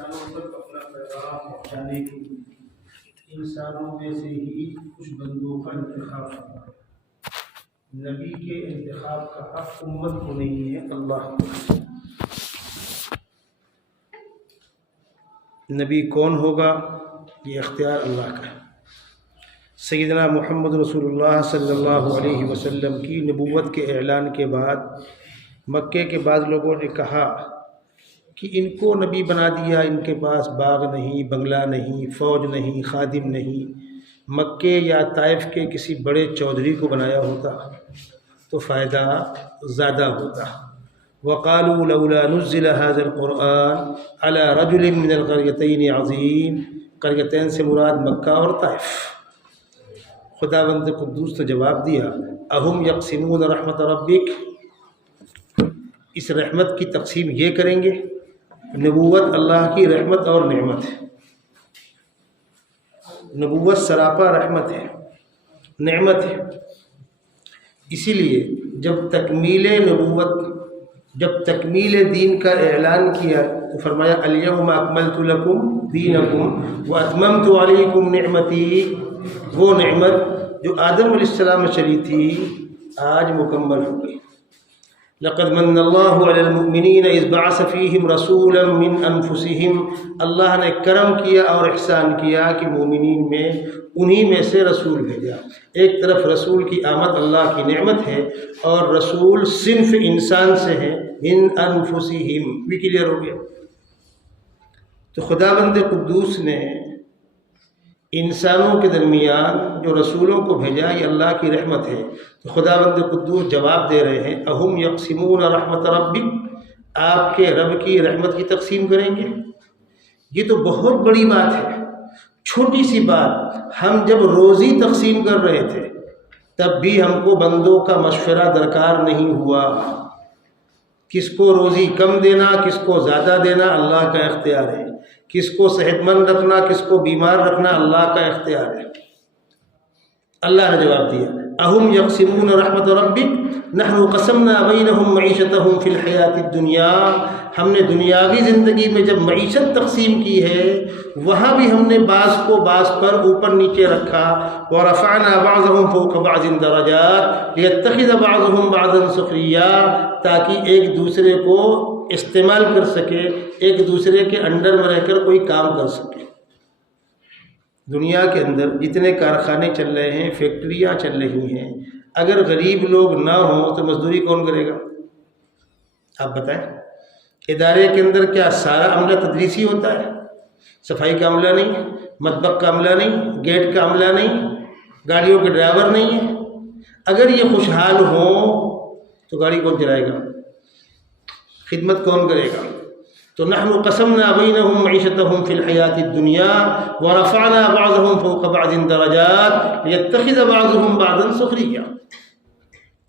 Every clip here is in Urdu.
انسانوں تک اپنا پیغام پہنچانے کے لیے انسانوں میں سے ہی کچھ بندوں کا انتخاب کرنا ہے۔ نبی کے انتخاب کا حق امت کو نہیں ہے، اللہ کو۔ نبی کون ہوگا یہ اختیار اللہ کا ہے۔ سیدنا محمد رسول اللہ صلی اللہ علیہ وسلم کی نبوت کے اعلان کے بعد مکے کے بعض لوگوں نے کہا کہ ان کو نبی بنا دیا، ان کے پاس باغ نہیں، بنگلہ نہیں، فوج نہیں، خادم نہیں، مکے یا طائف کے کسی بڑے چودھری کو بنایا ہوتا تو فائدہ زیادہ ہوتا۔ وقالوا لولا نزل هذا القرآن على رجل من القريتين عظيم، قريتين سے مراد مکہ اور طائف۔ خداوند قدوس نے جواب دیا، اہم یقسمون رحمت ربک، اس رحمت کی تقسیم یہ کریں گے؟ نبوت اللہ کی رحمت اور نعمت ہے۔ نبوت سراپا رحمت ہے، نعمت ہے۔ اسی لیے جب تکمیل دین کا اعلان کیا تو فرمایا الیوم اکملت لکم دینکم واتممت علیکم نعمتی، وہ نعمت جو آدم علیہ السلام میں چلی تھی آج مکمل ہو گئی۔ لقد من اللہ علی المؤمنین اذ بعث فیہم رسولا من انفسہم، اللہ نے کرم کیا اور احسان کیا کہ مومنین میں انہی میں سے رسول بھیجا۔ ایک طرف رسول کی آمد اللہ کی نعمت ہے اور رسول صنف انسان سے ہے، من انفسہم، بھی کلیئر ہو گیا۔ تو خداوند قدوس نے انسانوں کے درمیان جو رسولوں کو بھیجا یہ اللہ کی رحمت ہے۔ تو خداوند قدوس جواب دے رہے ہیں، اہم یقسمون رحمت ربک، آپ کے رب کی رحمت کی تقسیم کریں گے؟ یہ تو بہت بڑی بات ہے، چھوٹی سی بات۔ ہم جب روزی تقسیم کر رہے تھے تب بھی ہم کو بندوں کا مشورہ درکار نہیں ہوا۔ کس کو روزی کم دینا، کس کو زیادہ دینا اللہ کا اختیار ہے، کس کو صحت مند رکھنا، کس کو بیمار رکھنا اللہ کا اختیار ہے۔ اللہ نے جواب دیا، اہم یقسمون رحمت ربک نحن قسمنا بینہم معیشتہم فی الحیات الدنیا، ہم نے دنیاوی زندگی میں جب معیشت تقسیم کی ہے وہاں بھی ہم نے بعض کو بعض پر اوپر نیچے رکھا۔ ورفعنا بعضهم فوق بعض درجات لیتخذ بعضهم بعضا سخریا، تاکہ ایک دوسرے کو استعمال کر سکے، ایک دوسرے کے انڈر میں رہ کر کوئی کام کر سکے۔ دنیا کے اندر جتنے کارخانے چل رہے ہیں، فیکٹریاں چل رہی ہیں، اگر غریب لوگ نہ ہوں تو مزدوری کون کرے گا؟ آپ بتائیں۔ ادارے کے اندر کیا سارا عملہ تدریسی ہوتا ہے؟ صفائی کا عملہ نہیں، مطبخ کا عملہ نہیں، گیٹ کا عملہ نہیں، گاڑیوں کے ڈرائیور نہیں ہیں؟ اگر یہ خوشحال ہوں تو گاڑی کون چلائے گا؟ خدمت کون کرے گا؟ تو نحن قسمنا بینہم معیشتہم فی الحیات الدنیا ورفعنا بعضهم فوق بعض درجات لیتخذ بعضهم بعضا سخریا۔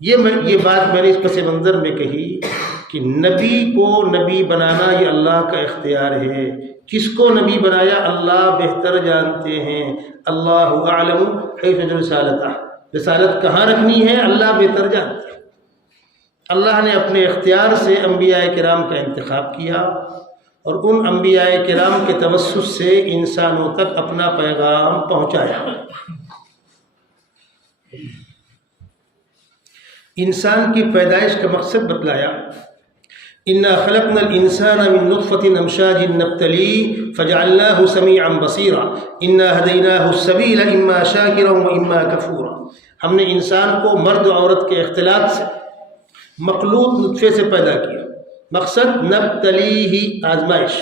یہ بات میں نے اس پس منظر میں کہی کہ نبی کو نبی بنانا یہ اللہ کا اختیار ہے۔ کس کو نبی بنایا اللہ بہتر جانتے ہیں، اللہ اعلم حیث یجعل رسالتہ، رسالت کہاں رکھنی ہے اللہ بہتر جانتے ہیں۔ اللہ نے اپنے اختیار سے انبیاء کرام کا انتخاب کیا اور ان انبیاء کرام کے توسط سے انسانوں تک اپنا پیغام پہنچایا۔ انسان کی پیدائش کا مقصد بتلایا، انا خلقنا الانسان من نطفة امشاج نبتليه فجعلناه سميعا بصيرا انا هديناه السبيل اما شاكرا واما كفورا، ہم نے انسان کو مرد و عورت کے اختلاط سے مخلوط نطفے سے پیدا کیا، مقصد نبتلیہ آزمائش،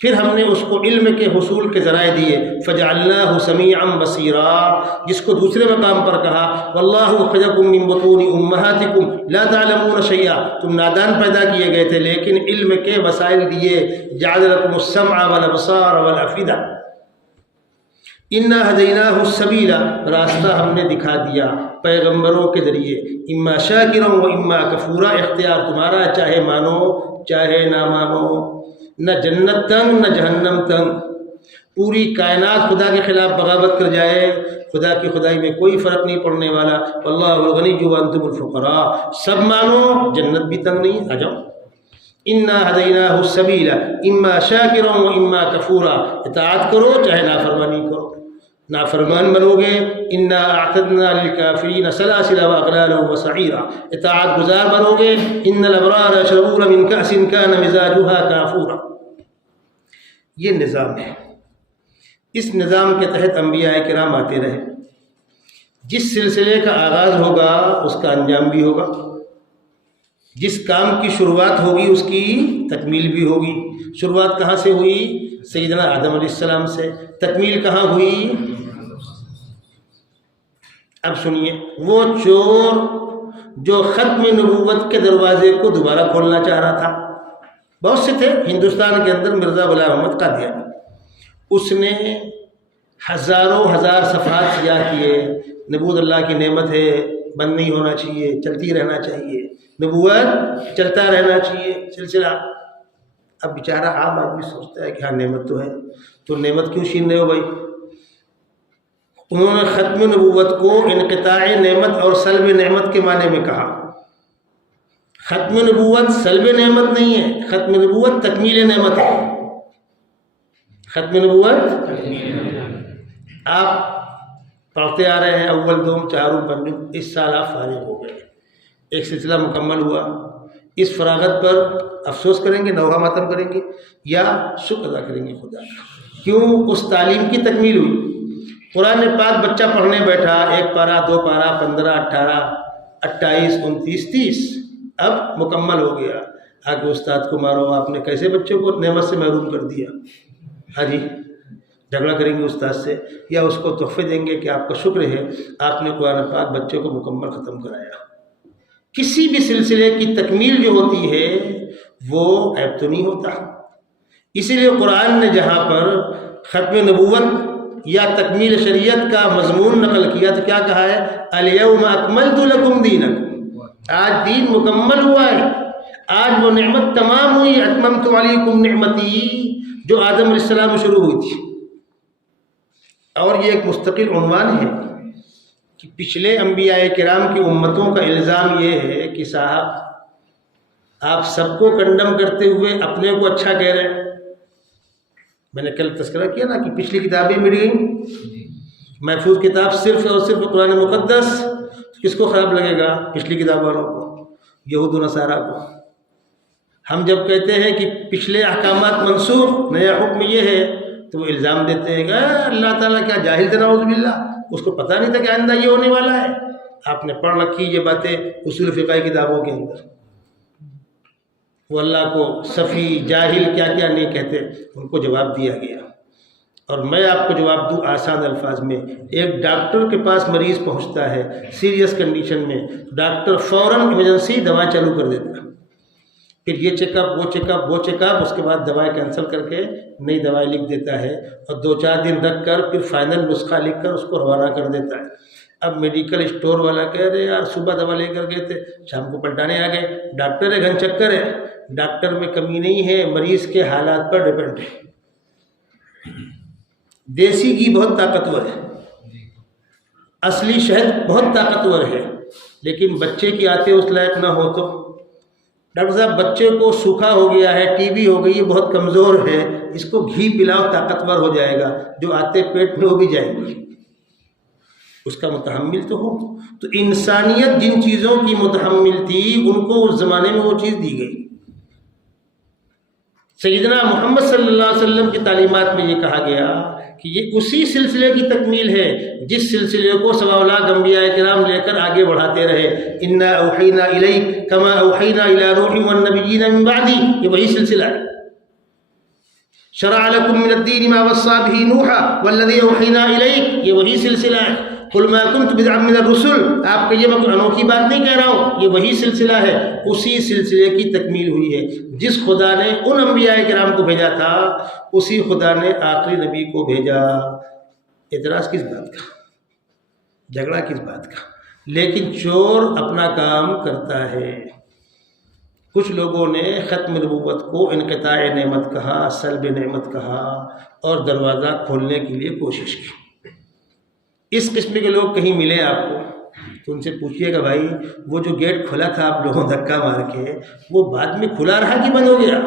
پھر ہم نے اس کو علم کے حصول کے ذرائع دیے، فجعلناہ سمیعا بصیرا، جس کو دوسرے مقام پر کہا واللہ اخرجکم من بطون امہاتکم لا تعلمون شیئا، تم نادان پیدا کیے گئے تھے لیکن علم کے وسائل دیے، جعل لکم السمع والابصار والافئدہ، انا ہدیناہ السبیل، راستہ ہم نے دکھا دیا پیغمبروں کے ذریعے، اما شاکرا و اما کفورا، اختیار تمہارا، چاہے مانو چاہے نہ مانو، نہ جنت تنگ نہ جہنم تنگ۔ پوری کائنات خدا کے خلاف بغاوت کر جائے، خدا کی خدائی میں کوئی فرق نہیں پڑنے والا، واللہ الغنی وانتم الفقراء، سب مانو جنت بھی تنگ نہیں، آ جاؤ۔ انا ہدیناہ السبیل اما شاکرا و اما کفورا، اطاعت کرو چاہے نافرمانی کرو، نافرمان بنو گے انا اعتدنا للکافرین سلاسل واغلالا وسعیرا، اطاعت گزار بنو گے ان الابرار یشربون من کأس کان مزاجها کافورا۔ یہ نظام ہے، اس نظام کے تحت انبیاء کرام آتے رہے، جس سلسلے کا آغاز ہوگا اس کا انجام بھی ہوگا، جس کام کی شروعات ہوگی اس کی تکمیل بھی ہوگی۔ شروعات کہاں سے ہوئی؟ سیدنا آدم علیہ السلام سے۔ تکمیل کہاں ہوئی؟ اب سنیے، وہ چور جو ختم نبوت کے دروازے کو دوبارہ کھولنا چاہ رہا تھا، بہت سے تھے ہندوستان کے اندر، مرزا غلام احمد قادیانی، اس نے ہزاروں ہزار صفحات سیاہ کیے، نبوت اللہ کی نعمت ہے، بند نہیں ہونا چاہیے، چلتی رہنا چاہیے، نبوت چلتا رہنا چاہیے سلسلہ۔ اب بیچارہ عام آدمی سوچتا ہے کہ ہاں نعمت تو ہے، تو نعمت کیوں چھین رہے ہو بھائی؟ انہوں نے ختم نبوت کو انقطاع نعمت اور سلب نعمت کے معنی میں کہا۔ ختم نبوت سلب نعمت نہیں ہے، ختم نبوت تکمیل نعمت ہے۔ ختم نبوت آپ پڑھتے آ رہے ہیں، اول دوم چاروں پنجم، اس سال آپ فارغ ہو گئے، ایک سلسلہ مکمل ہوا، اس فراغت پر افسوس کریں گے، نوحہ ماتم کریں گے، یا شکر ادا کریں گے خدا کا؟ کیوں؟ اس تعلیم کی تکمیل ہوئی۔ قرآن پاک بچہ پڑھنے بیٹھا، ایک پارہ، دو پارہ، 15، 18، 28، 29، 30، اب مکمل ہو گیا۔ آگے استاد کو مارو، آپ نے کیسے بچے کو نعمت سے محروم کر دیا؟ ہاں جی، جھگڑا کریں گے استاد سے، یا اس کو تحفے دیں گے کہ آپ کا شکر ہے آپ نے قرآن پاک بچے کو مکمل ختم کرایا۔ کسی بھی سلسلے کی تکمیل جو ہوتی ہے وہ عیب تو نہیں ہوتا۔ اسی لیے قرآن نے جہاں پر ختم نبوت یا تکمیل شریعت کا مضمون نقل کیا تو کیا کہا ہے؟ الیوم اکملت لکم دینکم، آج دین مکمل ہوا ہے، آج وہ نعمت تمام ہوئی، اتممت علیکم نعمتی، جو آدم علیہ السلام میں شروع ہوئی تھی۔ اور یہ ایک مستقل عنوان ہے کہ پچھلے انبیاء کرام کی امتوں کا الزام یہ ہے کہ صاحب آپ سب کو کنڈم کرتے ہوئے اپنے کو اچھا کہہ رہے ہیں۔ میں نے کل تذکرہ کیا نا کہ پچھلی کتابیں مٹ گئیں، محفوظ کتاب صرف اور صرف قرآن مقدس، کس کو خراب لگے گا؟ پچھلی کتاب والوں کو، یہود و نصارہ کو۔ ہم جب کہتے ہیں کہ پچھلے احکامات منسوخ، نیا حکم یہ ہے، تو وہ الزام دیتے ہیں کہ اللہ تعالیٰ کیا جاہل تھا نعوذ باللہ، اس کو پتہ نہیں تھا کہ آئندہ یہ ہونے والا ہے۔ آپ نے پڑھ رکھی یہ باتیں اصول فقہ کتابوں کے اندر، وہ اللہ کو صفی، جاہل کیا کیا نہیں کہتے، ان کو جواب دیا گیا۔ اور میں آپ کو جواب دوں آسان الفاظ میں، ایک ڈاکٹر کے پاس مریض پہنچتا ہے سیریس کنڈیشن میں، ڈاکٹر فوراً ایمرجنسی دوا چالو کر دیتا ہے، پھر یہ چیک اپ، وہ چیک اپ، وہ چیک اپ، اس کے بعد دوائی کینسل کر کے نئی دوائی لکھ دیتا ہے، اور 2-4 دن رکھ کر پھر فائنل نسخہ لکھ کر اس کو روانہ کر دیتا ہے۔ اب میڈیکل اسٹور والا کہہ رہے یار صبح دوا لے کر گئے تھے، شام کو پلٹانے آ گئے، ڈاکٹر ہے گھن چکر ہے، ڈاکٹر میں کمی نہیں ہے، مریض کے حالات پر ڈیپینڈ ہے۔ دیسی گھی بہت طاقتور ہے، اصلی شہد بہت طاقتور ہے، لیکن بچے کی آتے اس لائق نہ ہو تو ڈاکٹر صاحب بچے کو سوکھا ہو گیا ہے، ٹی بی ہو گئی ہے، بہت کمزور ہے، اس کو گھی پلاؤ طاقتور ہو جائے گا، جو آتے پیٹ میں ہو بھی جائے گی، اس کا متحمل تو ہو۔ تو انسانیت جن چیزوں کی متحمل تھی ان کو اس زمانے میں وہ چیز دی گئی۔ سیدنا محمد صلی اللہ علیہ وسلم کی تعلیمات میں یہ کہا گیا کہ یہ اسی سلسلے کی تکمیل ہے جس سلسلے کو 1.25 انبیاء کرام لے کر آگے بڑھاتے رہے۔ انا اوحینا الیک کما اوحینا الی نوح والنبیین من بعدی، یہ وہی سلسلہ ہے۔ شرع لکم من الدین ما وصی به نوحا والذی اوحینا الیک، یہ وہی سلسلہ ہے۔ قل ما كنت بدعا من الرسل، آپ کو یہ میں کوئی انوکھی بات نہیں کہہ رہا ہوں، یہ وہی سلسلہ ہے، اسی سلسلے کی تکمیل ہوئی ہے۔ جس خدا نے ان انبیاء کرام کو بھیجا تھا اسی خدا نے آخری نبی کو بھیجا۔ اعتراض کس بات کا؟ جھگڑا کس بات کا؟ لیکن چور اپنا کام کرتا ہے۔ کچھ لوگوں نے ختم نبوت کو انقطاع نعمت کہا، سلب نعمت کہا، اور دروازہ کھولنے کے لیے کوشش کی۔ اس قسم کے لوگ کہیں ملے آپ کو تو ان سے پوچھیے گا بھائی وہ جو گیٹ کھلا تھا آپ لوگوں دھکا مار کے، وہ بعد میں کھلا رہا کہ بند ہو گیا؟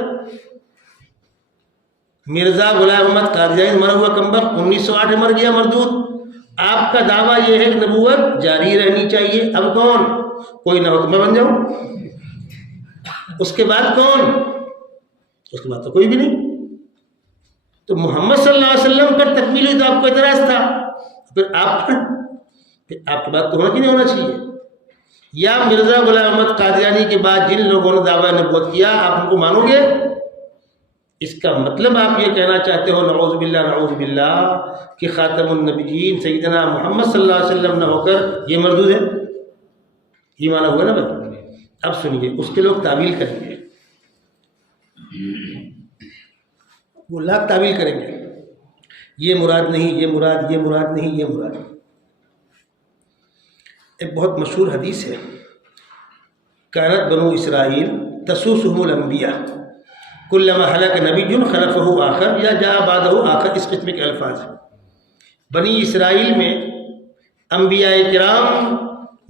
مرزا غلام احمد قادیانی مرا ہوا کمبخت 1908 میں مر گیا مردود۔ آپ کا دعویٰ یہ ہے کہ نبوت جاری رہنی چاہیے، اب کون؟ کوئی نہ ہو تو میں بن جاؤں، اس کے بعد کون؟ اس کے بعد تو کوئی بھی نہیں۔ تو محمد صلی اللہ علیہ وسلم پر تکمیل ہوئی تو آپ کو اعتراض تھا، پھر آپ کی بات تو ہونا کہ نہیں ہونا چاہیے؟ یا مرزا غلام احمد قادیانی کے بعد جن لوگوں نے دعویٰ نبوت کیا آپ ان کو مانو گے؟ اس کا مطلب آپ یہ کہنا چاہتے ہو نعوذ باللہ کہ خاتم النبیین سیدنا محمد صلی اللہ علیہ وسلم نہ ہو کر یہ مردود ہے؟ یہ مانا ہوا نا بھائی؟ اب سنیے، اس کے لوگ تعویل کریں گے، وہ لاکھ تعویل کریں گے، یہ مراد نہیں، یہ مراد، یہ مراد نہیں، یہ مراد۔ ایک بہت مشہور حدیث ہے، کانت بنو اسرائیل تسوسهم الانبیاء کلما ہلک نبی خلفہ آخر یا جاء بعدہ آخر، اس قسم کے الفاظ ہیں۔ بنی اسرائیل میں انبیاء کرام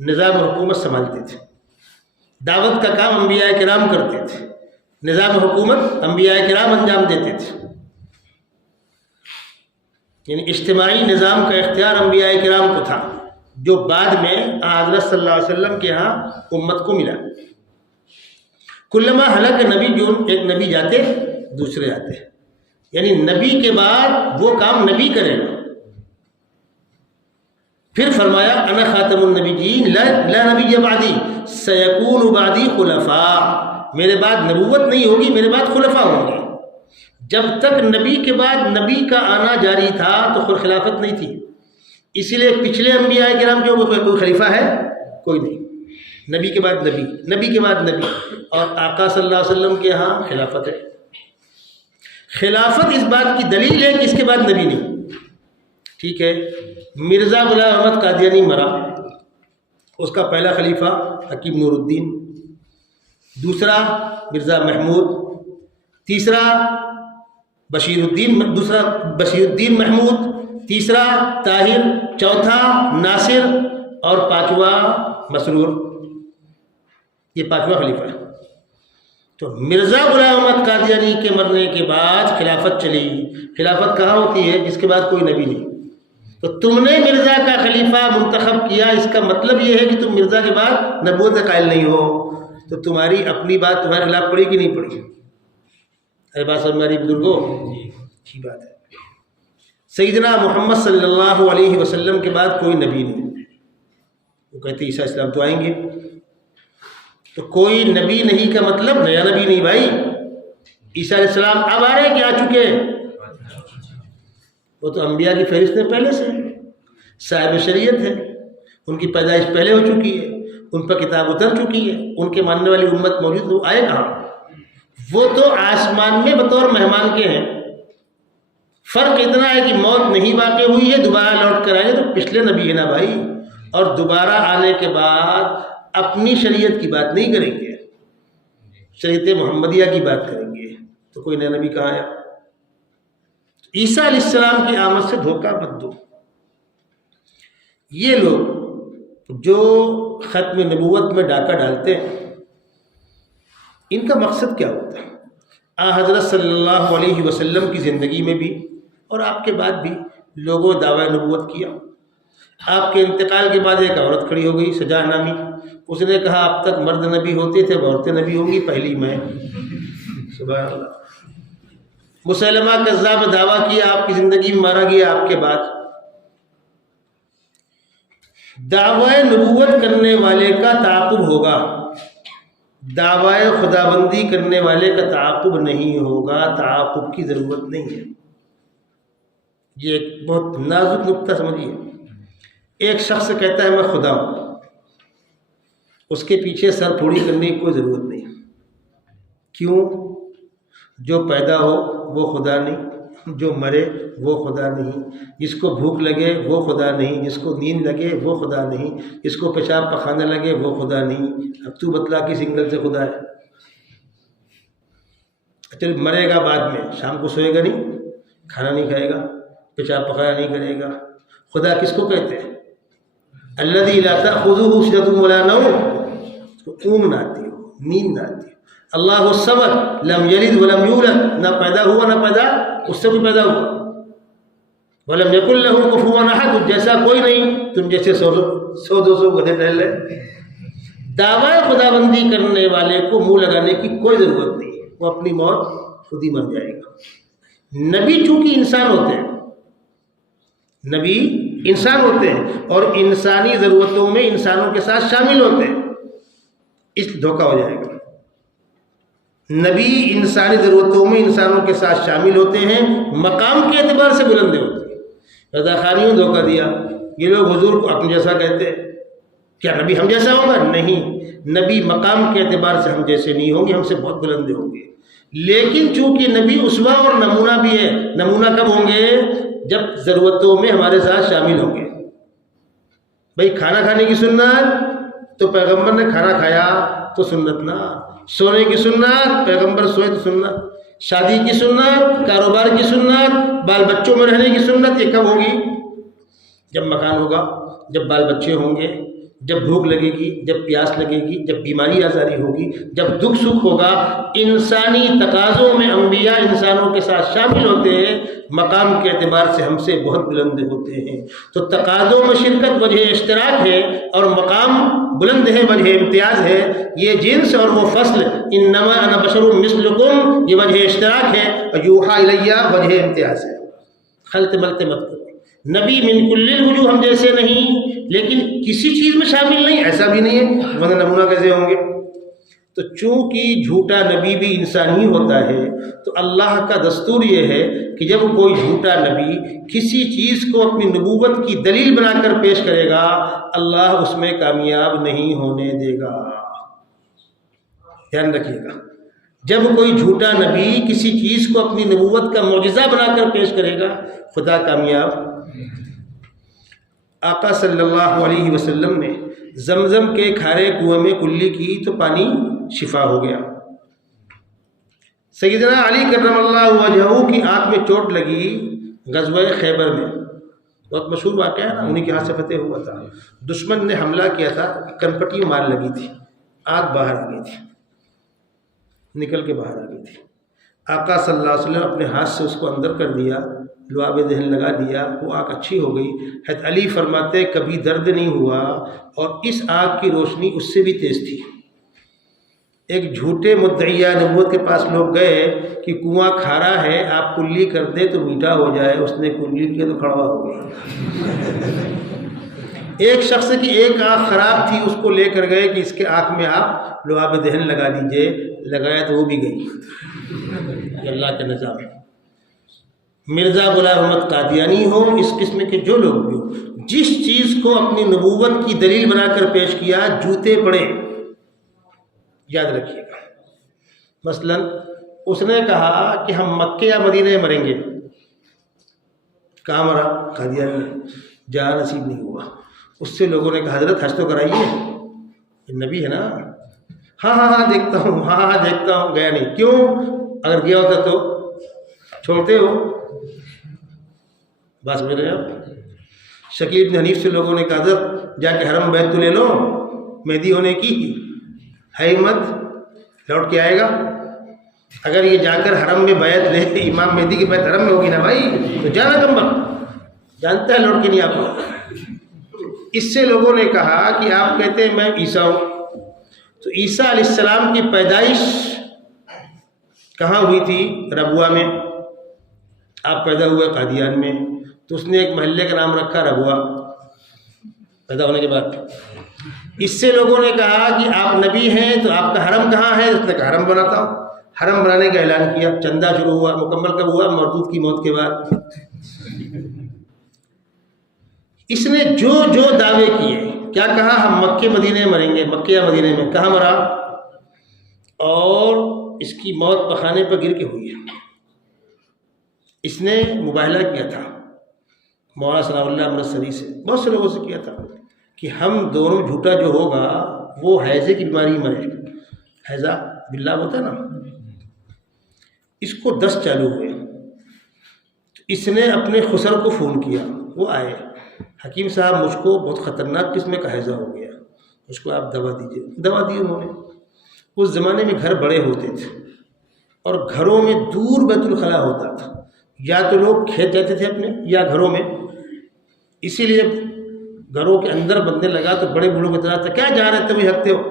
نظام حکومت سنبھالتے تھے، دعوت کا کام انبیاء کرام کرتے تھے، نظام حکومت انبیاء کرام انجام دیتے تھے، یعنی اجتماعی نظام کا اختیار انبیاء کرام کو تھا، جو بعد میں حضرت صلی اللہ علیہ وسلم کے ہاں امت کو ملا۔ کلما ہلاک نبی، جو ایک نبی جاتے دوسرے آتے، یعنی نبی کے بعد وہ کام نبی کرے گا۔ پھر فرمایا انا خاتم النبیین لا نبی بعدی سیکون بعدی خلفاء، میرے بعد نبوت نہیں ہوگی، میرے بعد خلفاء ہوں گے۔ جب تک نبی کے بعد نبی کا آنا جاری تھا تو خود خلافت نہیں تھی، اسی لیے پچھلے انبیاء کرام کے کوئی خلیفہ ہے؟ کوئی نہیں۔ نبی کے بعد نبی، نبی کے بعد نبی، اور آقا صلی اللہ علیہ وسلم کے ہاں خلافت ہے۔ خلافت اس بات کی دلیل ہے کہ اس کے بعد نبی نہیں۔ ٹھیک ہے، مرزا غلام احمد قادیانی مرا، اس کا پہلا خلیفہ حکیم نور الدین، دوسرا مرزا محمود، تیسرا بشیر الدین محمود، تیسرا طاہر، چوتھا ناصر، اور پانچواں مسرور۔ یہ پانچواں خلیفہ ہے۔ تو مرزا غلام احمد قادیانی کے مرنے کے بعد خلافت چلی۔ خلافت کہاں ہوتی ہے؟ جس کے بعد کوئی نبی نہیں۔ تو تم نے مرزا کا خلیفہ منتخب کیا، اس کا مطلب یہ ہے کہ تم مرزا کے بعد نبوت کے قائل نہیں ہو، تو تمہاری اپنی بات تمہارے خلاف پڑی کہ نہیں پڑی؟ ارے بات سمجھ میں آ رہی بزرگوں؟ اچھی بات ہے۔ سیدنا محمد صلی اللہ علیہ وسلم کے بعد کوئی نبی نہیں۔ وہ کہتے عیسیٰ اسلام تو آئیں گے، تو کوئی نبی نہیں کا مطلب نیا نبی نہیں بھائی۔ عیسیٰ علیہ السلام اب آ رہے ہیں کہ آ چکے ہیں؟ وہ تو انبیاء کی فہرست میں پہلے سے صاحب شریعت ہے، ان کی پیدائش پہلے ہو چکی ہے، ان پر کتاب اتر چکی ہے، ان کے ماننے والی امت موجود، وہ آئے کہاں؟ وہ تو آسمان میں بطور مہمان کے ہیں۔ فرق اتنا ہے کہ موت نہیں واقع ہوئی ہے، دوبارہ لوٹ کر آئے تو پچھلے نبی ہے نا بھائی، اور دوبارہ آنے کے بعد اپنی شریعت کی بات نہیں کریں گے، شریعت محمدیہ کی بات کریں گے، تو کوئی نیا نبی کہاں آیا؟ عیسیٰ علیہ السلام کی آمد سے دھوکہ مت دو۔ یہ لوگ جو ختم نبوت میں ڈاکہ ڈالتے ہیں، ان کا مقصد کیا ہوتا ہے؟ حضرت صلی اللہ علیہ وسلم کی زندگی میں بھی اور آپ کے بعد بھی لوگوں نے دعویٰ نبوت کیا۔ آپ کے انتقال کے بعد ایک عورت کھڑی ہو گئی سجا نامی، اس نے کہا اب تک مرد نبی ہوتے تھے، عورتیں نبی ہوں گی، پہلی میں۔ سبحان اللہ۔ مسلمہ کذاب دعویٰ کیا، آپ کی زندگی میں مارا گیا آپ کے بعد۔ دعوی نبوت کرنے والے کا تعاقب ہوگا، دعوی خدابندی کرنے والے کا تعاقب نہیں ہوگا، تعاقب کی ضرورت نہیں ہے۔ یہ ایک بہت نازک نقطہ سمجھیے۔ ایک شخص کہتا ہے میں خدا ہوں، اس کے پیچھے سر پھوڑی کرنے کی کوئی ضرورت نہیں۔ کیوں؟ جو پیدا ہو وہ خدا نہیں، جو مرے وہ خدا نہیں، جس کو بھوک لگے وہ خدا نہیں، جس کو نیند لگے وہ خدا نہیں، جس کو پیشاب پخانے لگے وہ خدا نہیں۔ اب تو بتلا کس اینگل سے خدا ہے؟ چل مرے گا بعد میں، شام کو سوئے گا نہیں، کھانا نہیں کھائے گا، پیشاب پخایا نہیں کرے گا، خدا کس کو کہتے ہیں؟ الذی لا تأخذہ سنۃ ولا نوم، اونگ نہ آتی ہو، نیند نہ آتی ہو۔ اللہ الصمد لم یلد ولم یولد، نہ پیدا ہوا نہ پیدا اس سے بھی پیدا ہوا۔ ولم یکن لہ کفوا احد، جیسا کوئی نہیں، تم جیسے 100-200 گدھے ٹہل رہے۔ دعویٰ خدا بندی کرنے والے کو منہ لگانے کی کوئی ضرورت نہیں ہے، وہ اپنی موت خود ہی مر جائے گا۔ نبی چونکہ انسان ہوتے ہیں، نبی انسان ہوتے ہیں اور انسانی ضرورتوں میں انسانوں کے ساتھ شامل ہوتے ہیں، اس دھوکہ ہو جائے گا۔ نبی انسانی ضرورتوں میں انسانوں کے ساتھ شامل ہوتے ہیں، مقام کے اعتبار سے بلندے ہوتے ہیں۔ رضا خانیوں نے دھوکہ دیا، یہ لوگ حضور کو اپنے جیسا کہتے ہیں، کیا نبی ہم جیسا ہوگا؟ نہیں، نبی مقام کے اعتبار سے ہم جیسے نہیں ہوں گے، ہم سے بہت بلندے ہوں گے۔ لیکن چونکہ نبی اسوہ اور نمونہ بھی ہے، نمونہ کب ہوں گے؟ جب ضرورتوں میں ہمارے ساتھ شامل ہوں گے۔ بھائی کھانا کھانے کی سنت تو پیغمبر نے کھانا کھایا تو سنت نہ، سونے کی سنت پیغمبر سوئے تو سنت، شادی کی سنت، کاروبار کی سنت، بال بچوں میں رہنے کی سنت، یہ کب ہوگی؟ جب مکان ہوگا، جب بال بچے ہوں گے، جب بھوک لگے گی، جب پیاس لگے گی، جب بیماری آزاری ہوگی، جب دکھ سکھ ہوگا۔ انسانی تقاضوں میں انبیاء انسانوں کے ساتھ شامل ہوتے ہیں، مقام کے اعتبار سے ہم سے بہت بلند ہوتے ہیں۔ تو تقاضوں میں شرکت وجہ اشتراک ہے اور مقام بلند ہے، وجہ امتیاز ہے۔ یہ جنس اور وہ فصل، انما انا بشر مثلکم، یہ وجہ اشتراک ہے، اور یوحا الیہ وجہ امتیاز ہے۔ خلط ملط مت کرو۔ نبی من کل الوجوہ ہم جیسے نہیں، لیکن کسی چیز میں شامل نہیں، ایسا بھی نہیں ہے، ورنہ نمونہ کیسے ہوں گے؟ تو چونکہ جھوٹا نبی بھی انسان ہی ہوتا ہے، تو اللہ کا دستور یہ ہے کہ جب کوئی جھوٹا نبی کسی چیز کو اپنی نبوت کی دلیل بنا کر پیش کرے گا، اللہ اس میں کامیاب نہیں ہونے دے گا۔ دھیان رکھیے گا، جب کوئی جھوٹا نبی کسی چیز کو اپنی نبوت کا معجزہ بنا کر پیش کرے گا، خدا کامیاب۔ آقا صلی اللہ علیہ وسلم نے زمزم کے کھارے کنویں میں کلی کی تو پانی شفا ہو گیا۔ سیدنا علی کرم اللہ وجہہ کی آنکھ میں چوٹ لگی غزوہ خیبر میں، بہت مشہور واقعہ ہے نا، انہی کے ہاتھ سے فتح ہوا تھا۔ دشمن نے حملہ کیا تھا، کنپٹی مار لگی تھی، آنکھ باہر آ گئی تھی، نکل کے باہر آ گئی تھی۔ آقا صلی اللہ علیہ وسلم اپنے ہاتھ سے اس کو اندر کر دیا، لعاب دہن لگا دیا، وہ آنکھ اچھی ہو گئی۔ حضرت علی فرماتے کبھی درد نہیں ہوا، اور اس آنکھ کی روشنی اس سے بھی تیز تھی۔ ایک جھوٹے مدعیہ نبوت کے پاس لوگ گئے کہ کنواں کھارا ہے، آپ کلی کر دیں تو میٹھا ہو جائے، اس نے کلی کیا تو کڑوا ہو گیا۔ ایک شخص کی ایک آنکھ خراب تھی، اس کو لے کر گئے کہ اس کے آنکھ میں آپ لعاب دہن لگا دیجئے، لگایا تو وہ بھی گئی۔ یہ اللہ کا نظام ہے۔ مرزا غلام احمد قادیانی ہو، اس قسم کے جو لوگ بھی ہو، جس چیز کو اپنی نبوت کی دلیل بنا کر پیش کیا، جوتے پڑے، یاد رکھیے گا۔ مثلا اس نے کہا کہ ہم مکے یا مدینہ میں مریں گے، کہاں مرا؟ قادیانی میں، جہاں نصیب نہیں ہوا۔ اس سے لوگوں نے کہا حضرت حج تو کرائیے، یہ نبی ہے نا۔ ہاں دیکھتا ہوں، ہاں دیکھتا ہوں، گیا نہیں۔ کیوں؟ اگر گیا ہوتا تو چھوڑتے ہو؟ بس میرے شکیل بن حنیف سے لوگوں نے کہا حضرت جا کے حرم بیت تو لے لو، مہدی ہونے کی ہے ہمت، لوٹ کے آئے گا۔ اگر یہ جا کر حرم میں بیعت لے، امام مہدی کی بیعت حرم میں ہوگی نا بھائی، تو جانا کم وقت، جانتا ہے لوٹ کے نہیں آپ کو۔ اس سے لوگوں نے کہا کہ آپ کہتے ہیں میں عیسیٰ ہوں، تو عیسیٰ علیہ السلام کی پیدائش کہاں ہوئی تھی؟ ربوہ میں۔ آپ پیدا ہوئے قادیان میں، تو اس نے ایک محلے کا نام رکھا ربوہ، پیدا ہونے کے بعد۔ اس سے لوگوں نے کہا کہ آپ نبی ہیں تو آپ کا حرم کہاں ہے؟ اس نے کہا حرم بناتا ہوں۔ حرم بنانے کا اعلان کیا، چندہ شروع ہوا، مکمل کب ہوا؟ مردود کی موت کے بعد۔ اس نے جو دعوے کیے، کیا کہا؟ ہم مکے مدینے میں مریں گے، مکے یا مدینے میں، کہاں مرا؟ اور اس کی موت پخانے پر گر کے ہوئی ہے۔ اس نے مباہلہ کیا تھا مولانا ثناء اللہ امرتسری سے، بہت سے لوگوں سے کیا تھا کہ ہم دونوں جھوٹا جو ہوگا وہ حیضے کی بیماری مرے، حیضہ باللہ ہوتا ہے نا، اس کو 10 چالو ہوئے۔ اس نے اپنے خسر کو فون کیا، وہ آئے، حکیم صاحب مجھ کو بہت خطرناک قسم کا ہیضہ ہو گیا، اس کو آپ دوا دیجیے۔ دوا دی انہوں نے۔ اس زمانے میں گھر بڑے ہوتے تھے اور گھروں میں دور بیت الخلاء ہوتا تھا، یا تو لوگ کھیت جاتے تھے اپنے یا گھروں میں، اسی لیے گھروں کے اندر بندے لگا تو بڑے بوڑھوں کی طرح تھا، کیا جا رہے تھے وہی ہکتے ہو۔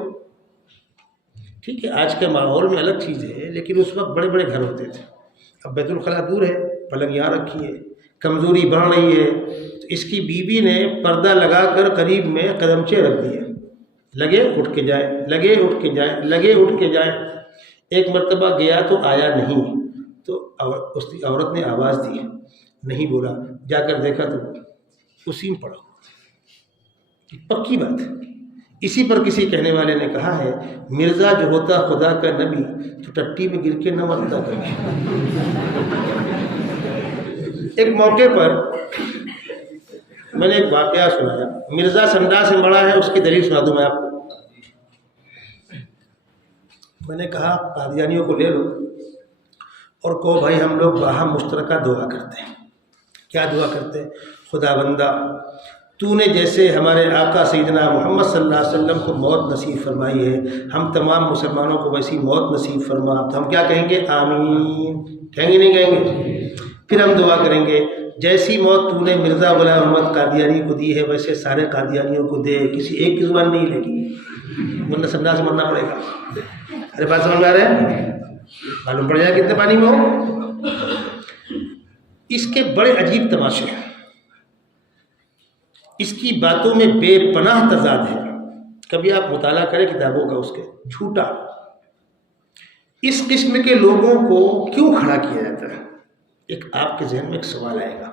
ٹھیک ہے، آج کے ماحول میں الگ چیز ہے، لیکن اس وقت بڑے بڑے گھر ہوتے تھے۔ اب بیت الخلاء دور ہے، پلنگ یہاں رکھی ہے، کمزوری بڑھ رہی ہے، تو اس کی بیوی نے پردہ لگا کر قریب میں قدمچے رکھ دیے، لگے اٹھ کے جائے، لگے اٹھ کے جائے، لگے اٹھ کے جائے۔ ایک مرتبہ گیا تو آیا نہیں، تو اس کی عورت نے آواز دی، نہیں بولا، جا کر دیکھا تو اسی میں پڑا۔ پکی بات ہے۔ اسی پر کسی کہنے والے نے کہا ہے، مرزا جو ہوتا خدا کا نبی تو ٹٹی میں گر کے نہ مرتا کبھی۔ ایک موقع پر میں نے ایک واقعہ سنایا، مرزا سنڈا سے بڑا ہے، اس کی دلیل سنا دوں میں آپ کو۔ میں نے کہا قادیانیوں کو لے لو اور کہو بھائی ہم لوگ باہم مشترکہ دعا کرتے ہیں۔ کیا دعا کرتے ہیں؟ خدا بندہ تو نے جیسے ہمارے آقا سیدنا محمد صلی اللہ علیہ وسلم کو موت نصیب فرمائی ہے، ہم تمام مسلمانوں کو ویسی موت نصیب فرما۔ تو ہم کیا کہیں گے؟ آمین کہیں گے، نہیں کہیں گے؟ پھر ہم دعا کریں گے جیسی موت تو نے مرزا غلام احمد قادیانی کو دی ہے ویسے سارے قادیانیوں کو دے، کسی ایک کی زبان نہیں لگی، ورنہ سنڈا سے مرنا پڑے گا۔ ارے بات سمجھ آ رہے ہیں؟ معلوم پڑ جائے کتنے پانی میں ہو۔ اس کے بڑے عجیب تماشے ہیں، اس کی باتوں میں بے پناہ تضاد ہے۔ کبھی آپ مطالعہ کریں کتابوں کا، اس کے جھوٹا۔ اس قسم کے لوگوں کو کیوں کھڑا کیا جاتا ہے؟ ایک آپ کے ذہن میں ایک سوال آئے گا۔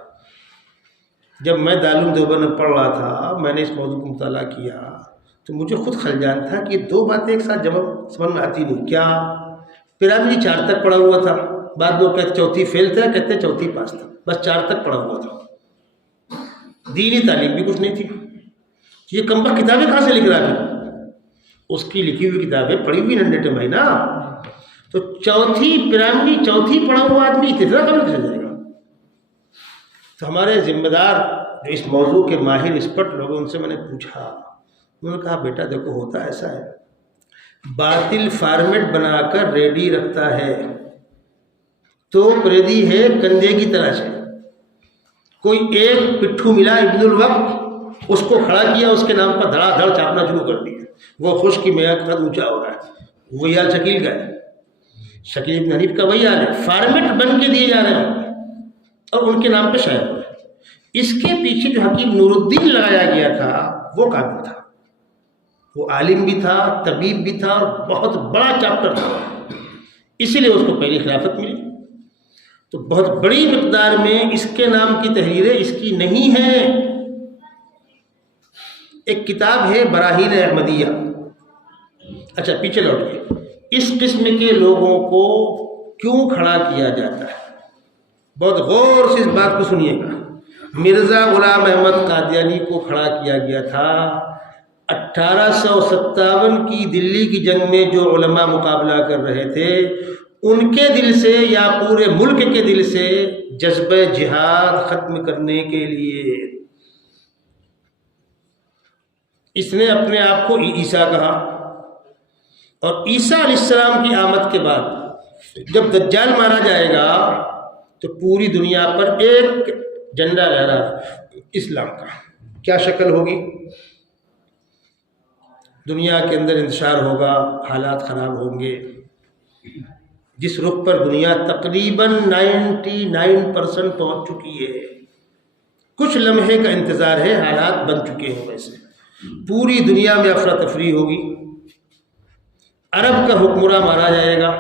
جب میں دارالعلوم دیوبند میں پڑھ رہا تھا، میں نے اس موضوع کو مطالعہ کیا تو مجھے خود خلجان تھا کہ یہ دو باتیں ایک ساتھ جمع سمجھ میں آتی نہیں۔ کیا؟ پیراملی 4 تک پڑھا ہوا تھا، بعد لوگ کہتے چوتھی فیل تھا، کہتے چوتھی پاس تھا، بس 4 تک پڑھا ہوا تھا، دینی تعلیم بھی کچھ نہیں تھی۔ یہ کمبخت کتابیں کہاں سے لکھ رہا ہے؟ اس کی لکھی ہوئی کتابیں پڑھی ہوئی ننڈے ٹمائی نا، تو چوتھی پیراملی چوتھی پڑھا ہوا آدمی اتنا کم لکھ جائے گا۔ تو ہمارے ذمہ دار جو اس موضوع کے ماہر ایکسپرٹ لوگ، ان سے میں نے پوچھا، انہوں نے کہا بیٹا دیکھو ہوتا ایسا ہے، باطل فارمیٹ بنا کر ریڈی رکھتا ہے تو ریڈی ہے کندھے کی طرح سے۔ کوئی ایک پٹھو ملا ابن الوقت، اس کو کھڑا کیا، اس کے نام پر دھڑا دھڑ چھاپنا شروع کر دیا، وہ خوش کی میاں کا قد اونچا ہو رہا ہے۔ وہی حال شکیل کا ہے، شکیل ابن حنیف کا وہی حال ہے، فارمیٹ بن کے دیے جا رہے ہیں اور ان کے نام پہ شائع ہو رہے ہیں۔ اس کے پیچھے جو حکیم نور الدین لگایا گیا تھا وہ قابل تھا، وہ عالم بھی تھا، طبیب بھی تھا، اور بہت بڑا چیپٹر تھا، اسی لیے اس کو پہلی خلافت ملی۔ تو بہت بڑی مقدار میں اس کے نام کی تحریریں اس کی نہیں ہیں۔ ایک کتاب ہے براہین احمدیہ۔ اچھا پیچھے لوٹیے، اس قسم کے لوگوں کو کیوں کھڑا کیا جاتا ہے؟ بہت غور سے اس بات کو سنیے گا۔ مرزا غلام احمد قادیانی کو کھڑا کیا گیا تھا 1857 کی دلی کی جنگ میں، جو علماء مقابلہ کر رہے تھے ان کے دل سے یا پورے ملک کے دل سے جذبہ جہاد ختم کرنے کے لیے۔ اس نے اپنے آپ کو عیسیٰ کہا، اور عیسیٰ علیہ السلام کی آمد کے بعد جب دجال مارا جائے گا تو پوری دنیا پر ایک جھنڈا لہرا اسلام کا۔ کیا شکل ہوگی؟ دنیا کے اندر انتشار ہوگا، حالات خراب ہوں گے۔ جس رخ پر دنیا تقریباً 99% پہنچ چکی ہے، کچھ لمحے کا انتظار ہے، حالات بن چکے ہیں ویسے۔ پوری دنیا میں افراتفری ہوگی، عرب کا حکمراں مارا جائے گا،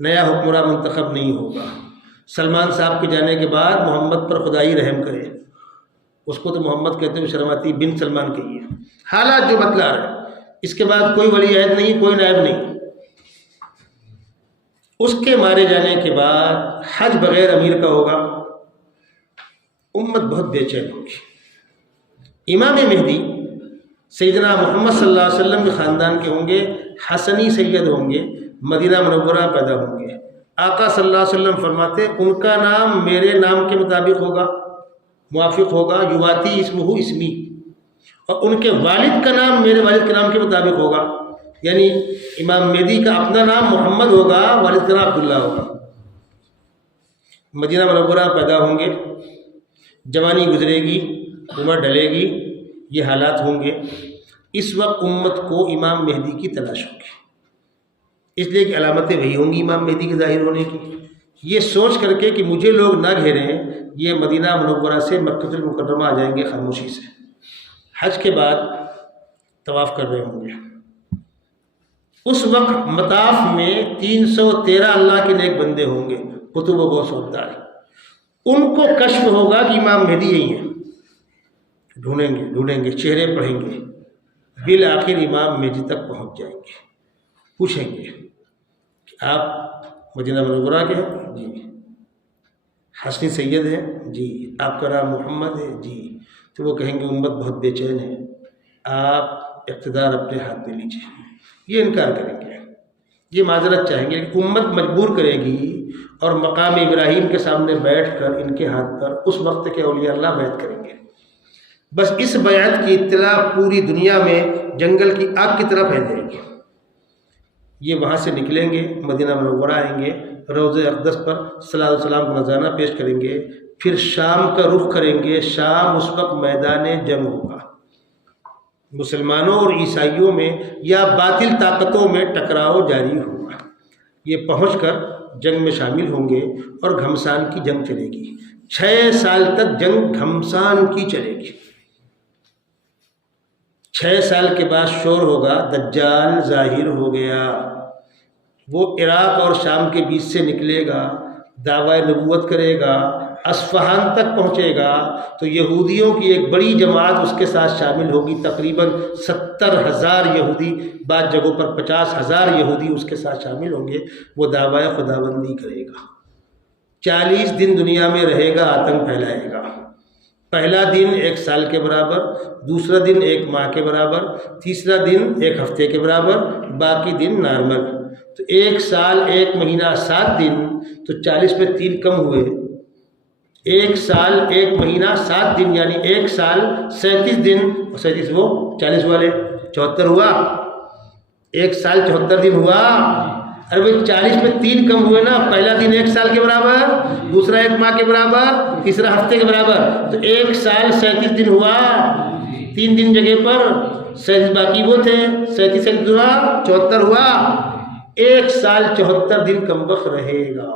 نیا حکمراں منتخب نہیں ہوگا۔ سلمان صاحب کے جانے کے بعد محمد پر خدائی رحم کرے، اس کو تو محمد کہتے ہوئے شرم آتی، بن سلمان کہیے۔ حالات جو بتلا رہے، اس کے بعد کوئی ولی عہد نہیں، کوئی نائب نہیں۔ اس کے مارے جانے کے بعد حج بغیر امیر کا ہوگا، امت بہت بے چین ہوگی۔ امام مہدی سیدنا محمد صلی اللہ علیہ وسلم کے خاندان کے ہوں گے، حسنی سید ہوں گے، مدینہ منورہ پیدا ہوں گے۔ آقا صلی اللہ علیہ وسلم فرماتے ان کا نام میرے نام کے مطابق ہوگا، موافق ہوگا، یواتی اسمہ اسمی، اور ان کے والد کا نام میرے والد کے نام کے مطابق ہوگا، یعنی امام مہدی کا اپنا نام محمد ہوگا، والد کا نام عبداللہ ہوگا۔ مدینہ منورہ پیدا ہوں گے، جوانی گزرے گی، عمر ڈلے گی، یہ حالات ہوں گے۔ اس وقت امت کو امام مہدی کی تلاش ہوگی، اس لیے کہ علامتیں وہی ہوں گی امام مہدی کے ظاہر ہونے کی۔ یہ سوچ کر کے کہ مجھے لوگ نہ گھیریں، یہ مدینہ منورہ سے مکہ المکرمہ آ جائیں گے خاموشی سے، حج کے بعد طواف کر رہے ہوں گے۔ اس وقت مطاف میں 313 اللہ کے نیک بندے ہوں گے، قطب و غوث و ابدال، ان کو کشف ہوگا کہ امام مہدی یہی ہیں، ڈھونڈیں گے، چہرے پڑھیں گے، بالآخر امام مہدی تک پہنچ جائیں گے، پوچھیں گے کہ آپ مدینہ منورہ کے ہیں؟ جی۔ حسنی سید ہیں؟ جی۔ آپ کا نام محمد ہے؟ جی۔ تو وہ کہیں گے امت بہت بے چین ہے، آپ اقتدار اپنے ہاتھ میں لیجیے، یہ انکار کریں گے، یہ معذرت چاہیں گے، لیکن امت مجبور کرے گی اور مقام ابراہیم کے سامنے بیٹھ کر ان کے ہاتھ پر اس وقت کے اولیاء اللہ بیعت کریں گے۔ بس اس بیعت کی اطلاع پوری دنیا میں جنگل کی آگ کی طرح پھیل جائے گی۔ یہ وہاں سے نکلیں گے، مدینہ منورہ آئیں گے، روضہ اقدس پر صلاۃ والسلام کو نذرانہ پیش کریں گے، پھر شام کا رخ کریں گے۔ شام اس وقت میدان جنگ ہوگا، مسلمانوں اور عیسائیوں میں یا باطل طاقتوں میں ٹکراؤ جاری ہوگا۔ یہ پہنچ کر جنگ میں شامل ہوں گے اور گھمسان کی جنگ چلے گی، 6 سال تک جنگ گھمسان کی چلے گی۔ 6 سال کے بعد شور ہوگا، دجال ظاہر ہو گیا، وہ عراق اور شام کے بیچ سے نکلے گا، دعوی نبوت کرے گا، اصفہان تک پہنچے گا، تو یہودیوں کی ایک بڑی جماعت اس کے ساتھ شامل ہوگی، تقریباً 70,000 یہودی، بعض جگہوں پر 50,000 یہودی اس کے ساتھ شامل ہوں گے۔ وہ دعوی خداوندی کرے گا، 40 دن دنیا میں رہے گا، آتنک پھیلائے گا۔ پہلا دن 1 سال کے برابر، دوسرا دن 1 ماہ کے برابر، تیسرا دن 1 ہفتے کے برابر، باقی دن نارمل۔ تو 1 سال 1 مہینہ 7 دن، تو 40 میں 3 کم ہوئے، 1 سال 1 مہینہ 7 دن، یعنی 1 سال 37 دن، اور 37 وہ 40 والے 74 ہوا، 1 سال 74 دن ہوا۔ ارے بھائی 40 میں 3 کم ہوئے نا، پہلا دن 1 سال کے برابر، دوسرا 1 ماہ کے برابر، تیسرا ہفتے کے برابر، تو 1 سال 37 دن ہوا، 3 دن جگہ پر 37 باقی وہ تھے، 37 ہوا 74 ہوا، 1 سال 74 دن کم وقت رہے گا،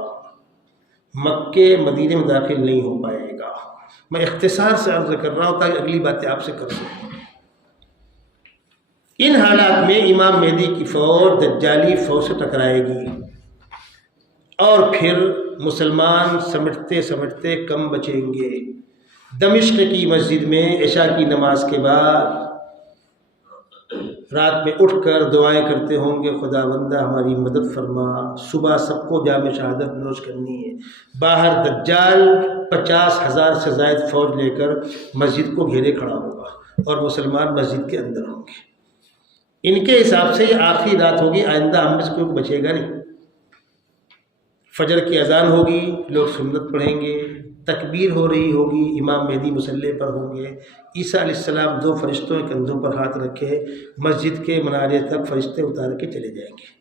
مکے مدینے میں داخل نہیں ہو پائے گا۔ میں اختصار سے عرض کر رہا ہوں تاکہ اگلی باتیں آپ سے کر سکوں۔ ان حالات میں امام مہدی کی فوج دجالی فوج سے ٹکرائے گی، اور پھر مسلمان سمٹتے سمٹتے کم بچیں گے۔ دمشق کی مسجد میں عشاء کی نماز کے بعد رات میں اٹھ کر دعائیں کرتے ہوں گے، خداوندہ ہماری مدد فرما۔ صبح سب کو جام شہادت نوش کرنی ہے۔ باہر دجال 50,000 سے زائد فوج لے کر مسجد کو گھیرے کھڑا ہوگا، اور مسلمان مسجد کے اندر ہوں گے۔ ان کے حساب سے یہ آخری رات ہوگی، آئندہ ہم میں سے کوئی بچے گا نہیں۔ فجر کی اذان ہوگی، لوگ سنت پڑھیں گے، تکبیر ہو رہی ہوگی، امام مہدی مسلح پر ہوں گے۔ عیسیٰ علیہ السلام 2 فرشتوں کے کندھوں پر ہاتھ رکھے مسجد کے منارے تک فرشتے اتار کے چلے جائیں گے۔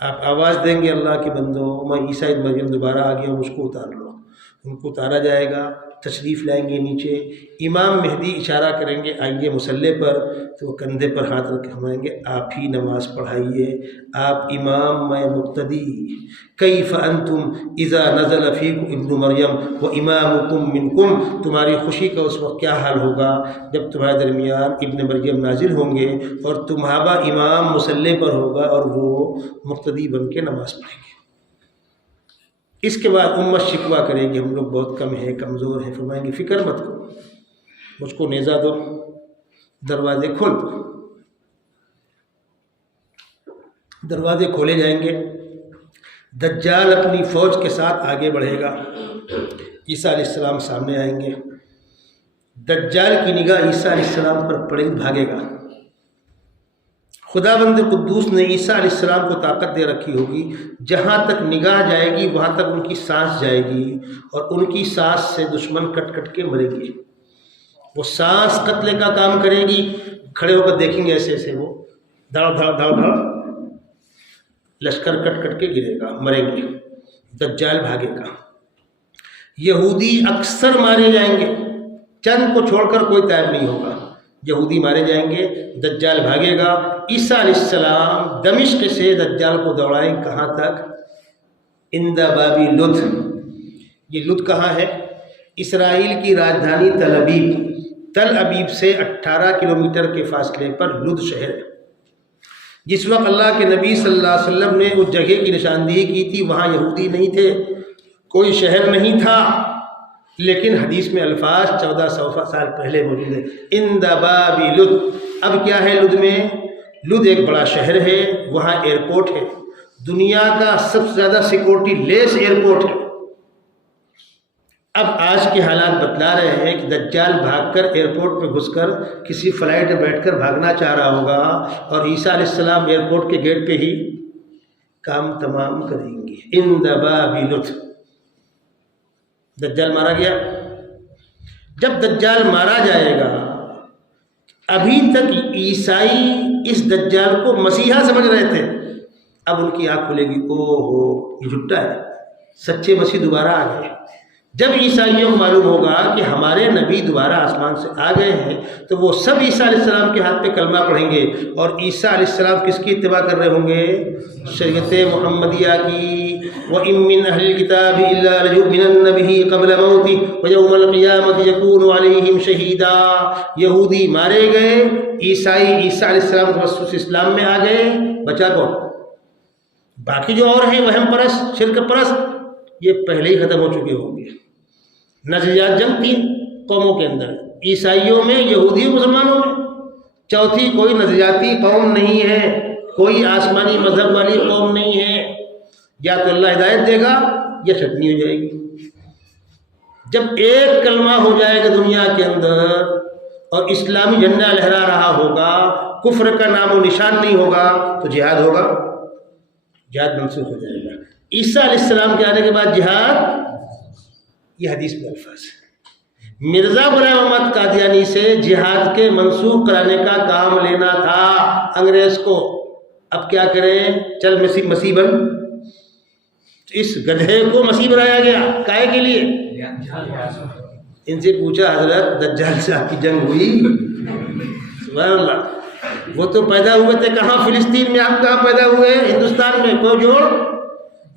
آپ آواز دیں گے، اللہ کے بندو، میں عیسیٰ ابن مریم دوبارہ آ گیا ہوں، مجھ کو اتار لو۔ ان کو اتارا جائے گا، تشریف لائیں گے نیچے، امام مہدی اشارہ کریں گے آئیے مسلح پر، تو وہ کندھے پر ہاتھ رکھ کے فرمائیں گے آپ ہی نماز پڑھائیے، آپ امام میں مقتدی۔ کیف انتم اذا نزل فیکم ابن مریم و امامکم منکم، تمہاری خوشی کا اس وقت کیا حال ہوگا جب تمہارے درمیان ابن مریم نازل ہوں گے اور تمہارا امام مسلح پر ہوگا اور وہ مقتدی بن کے نماز پڑھیں گے۔ اس کے بعد امت شکوہ کرے گی، ہم لوگ بہت کم ہیں، کمزور ہیں۔ فرمائیں گے فکر مت کرو، مجھ کو نیزہ دو، دروازے کھول دو۔ دروازے کھولے جائیں گے، دجال اپنی فوج کے ساتھ آگے بڑھے گا، عیسیٰ علیہ السلام سامنے آئیں گے۔ دجال کی نگاہ عیسیٰ علیہ السلام پر پڑے، بھاگے گا، خداوند قدوس نے عیسیٰ علیہ السلام کو طاقت دے رکھی ہوگی، جہاں تک نگاہ جائے گی وہاں تک ان کی سانس جائے گی، اور ان کی سانس سے دشمن کٹ کٹ کے مرے گی۔ وہ سانس قتل کا کام کرے گی، کھڑے ہو کر دیکھیں گے ایسے ایسے وہ دھڑ دھڑ دھڑ دھڑ، لشکر کٹ کٹ کے گرے گا، مریں گے، دجال بھاگے گا۔ یہودی اکثر مارے جائیں گے، چند کو چھوڑ کر کوئی طائب نہیں ہوگا، یہودی مارے جائیں گے، دجال بھاگے گا۔ عیسیٰ علیہ السلام دمشق سے دجال کو دوڑائیں کہاں تک؟ عند باب لد۔ یہ لد کہاں ہے؟ اسرائیل کی راجدھانی تل ابیب، تل ابیب سے 18 کلومیٹر کے فاصلے پر لد شہر ہے۔ جس وقت اللہ کے نبی صلی اللہ علیہ وسلم نے اس جگہ کی نشاندہی کی تھی وہاں یہودی نہیں تھے، کوئی شہر نہیں تھا، لیکن حدیث میں الفاظ 1400 سال پہلے موجود ہے، عند باب لد۔ اب کیا ہے لد میں؟ لد ایک بڑا شہر ہے، وہاں ایئرپورٹ ہے، دنیا کا سب سے زیادہ سیکورٹی لیس ایئرپورٹ ہے۔ اب آج کے حالات بتلا رہے ہیں کہ دجال بھاگ کر ایئرپورٹ پہ گھس کر کسی فلائٹ میں بیٹھ کر بھاگنا چاہ رہا ہوگا، اور عیسیٰ علیہ السلام ایئرپورٹ کے گیٹ پہ ہی کام تمام کریں گے۔ عند باب لد دجال مارا گیا۔ جب دجال مارا جائے گا، ابھی تک عیسائی اس دجال کو مسیحا سمجھ رہے تھے، اب ان کی آنکھ کھلے گی، او ہو یہ جھوٹا ہے، سچے مسیح دوبارہ آ گئے۔ جب عیسائیوں کو معلوم ہوگا کہ ہمارے نبی دوبارہ آسمان سے آ گئے ہیں، تو وہ سب عیسیٰ علیہ السلام کے ہاتھ پہ کلمہ پڑھیں گے، اور عیسیٰ علیہ السلام کس کی اتباع کر رہے ہوں گے؟ شریعت محمدیہ کی۔ وَإِن مِّنْ أَهْلِ الْكِتَابِ إِلَّا لَيُؤْمِنَنَّ بِهِ قَبْلَ مَوْتِهِ وَيَوْمَ الْقِيَامَةِ يَكُونُ عَلَيْهِمْ شَهِيدًا۔ یہودی مارے گئے، عیسائی عیسیٰ علیہ السلام کے وسط اسلام میں آ گئے، بچا کون؟ باقی جو اور ہیں وہم پرست، شرک پرست، یہ پہلے ہی ختم ہو چکے ہوں گے۔ نظریات جنگ 3 قوموں کے اندر، عیسائیوں میں، یہودی مسلمانوں میں، چوتھی کوئی نظریاتی قوم نہیں ہے، کوئی آسمانی مذہب والی قوم نہیں ہے۔ یا تو اللہ ہدایت دے گا یا چٹنی ہو جائے گی۔ جب ایک کلمہ ہو جائے گا دنیا کے اندر اور اسلامی جھنڈا لہرا رہا ہوگا، کفر کا نام و نشان نہیں ہوگا، تو جہاد ہوگا، جہاد منسوخ ہو جائے گا۔ عیسیٰ علیہ السلام کے آنے کے بعد جہاد، یہ حدیث میں الفاظ ہے۔ مرزا غلام احمد قادیانی سے جہاد کے منسوخ کرانے کا کام لینا تھا انگریز کو۔ اب کیا کریں؟ چل مسیح بن۔ اس گدھے کو مسیح بنایا گیا، کائے کے لیے؟ ان سے پوچھا حضرت دجال سے آپ کی جنگ ہوئی؟ سبحان اللہ، وہ تو پیدا ہوئے تھے کہاں؟ فلسطین میں۔ آپ کہاں پیدا ہوئے؟ ہندوستان میں۔ کوئی جوڑ؟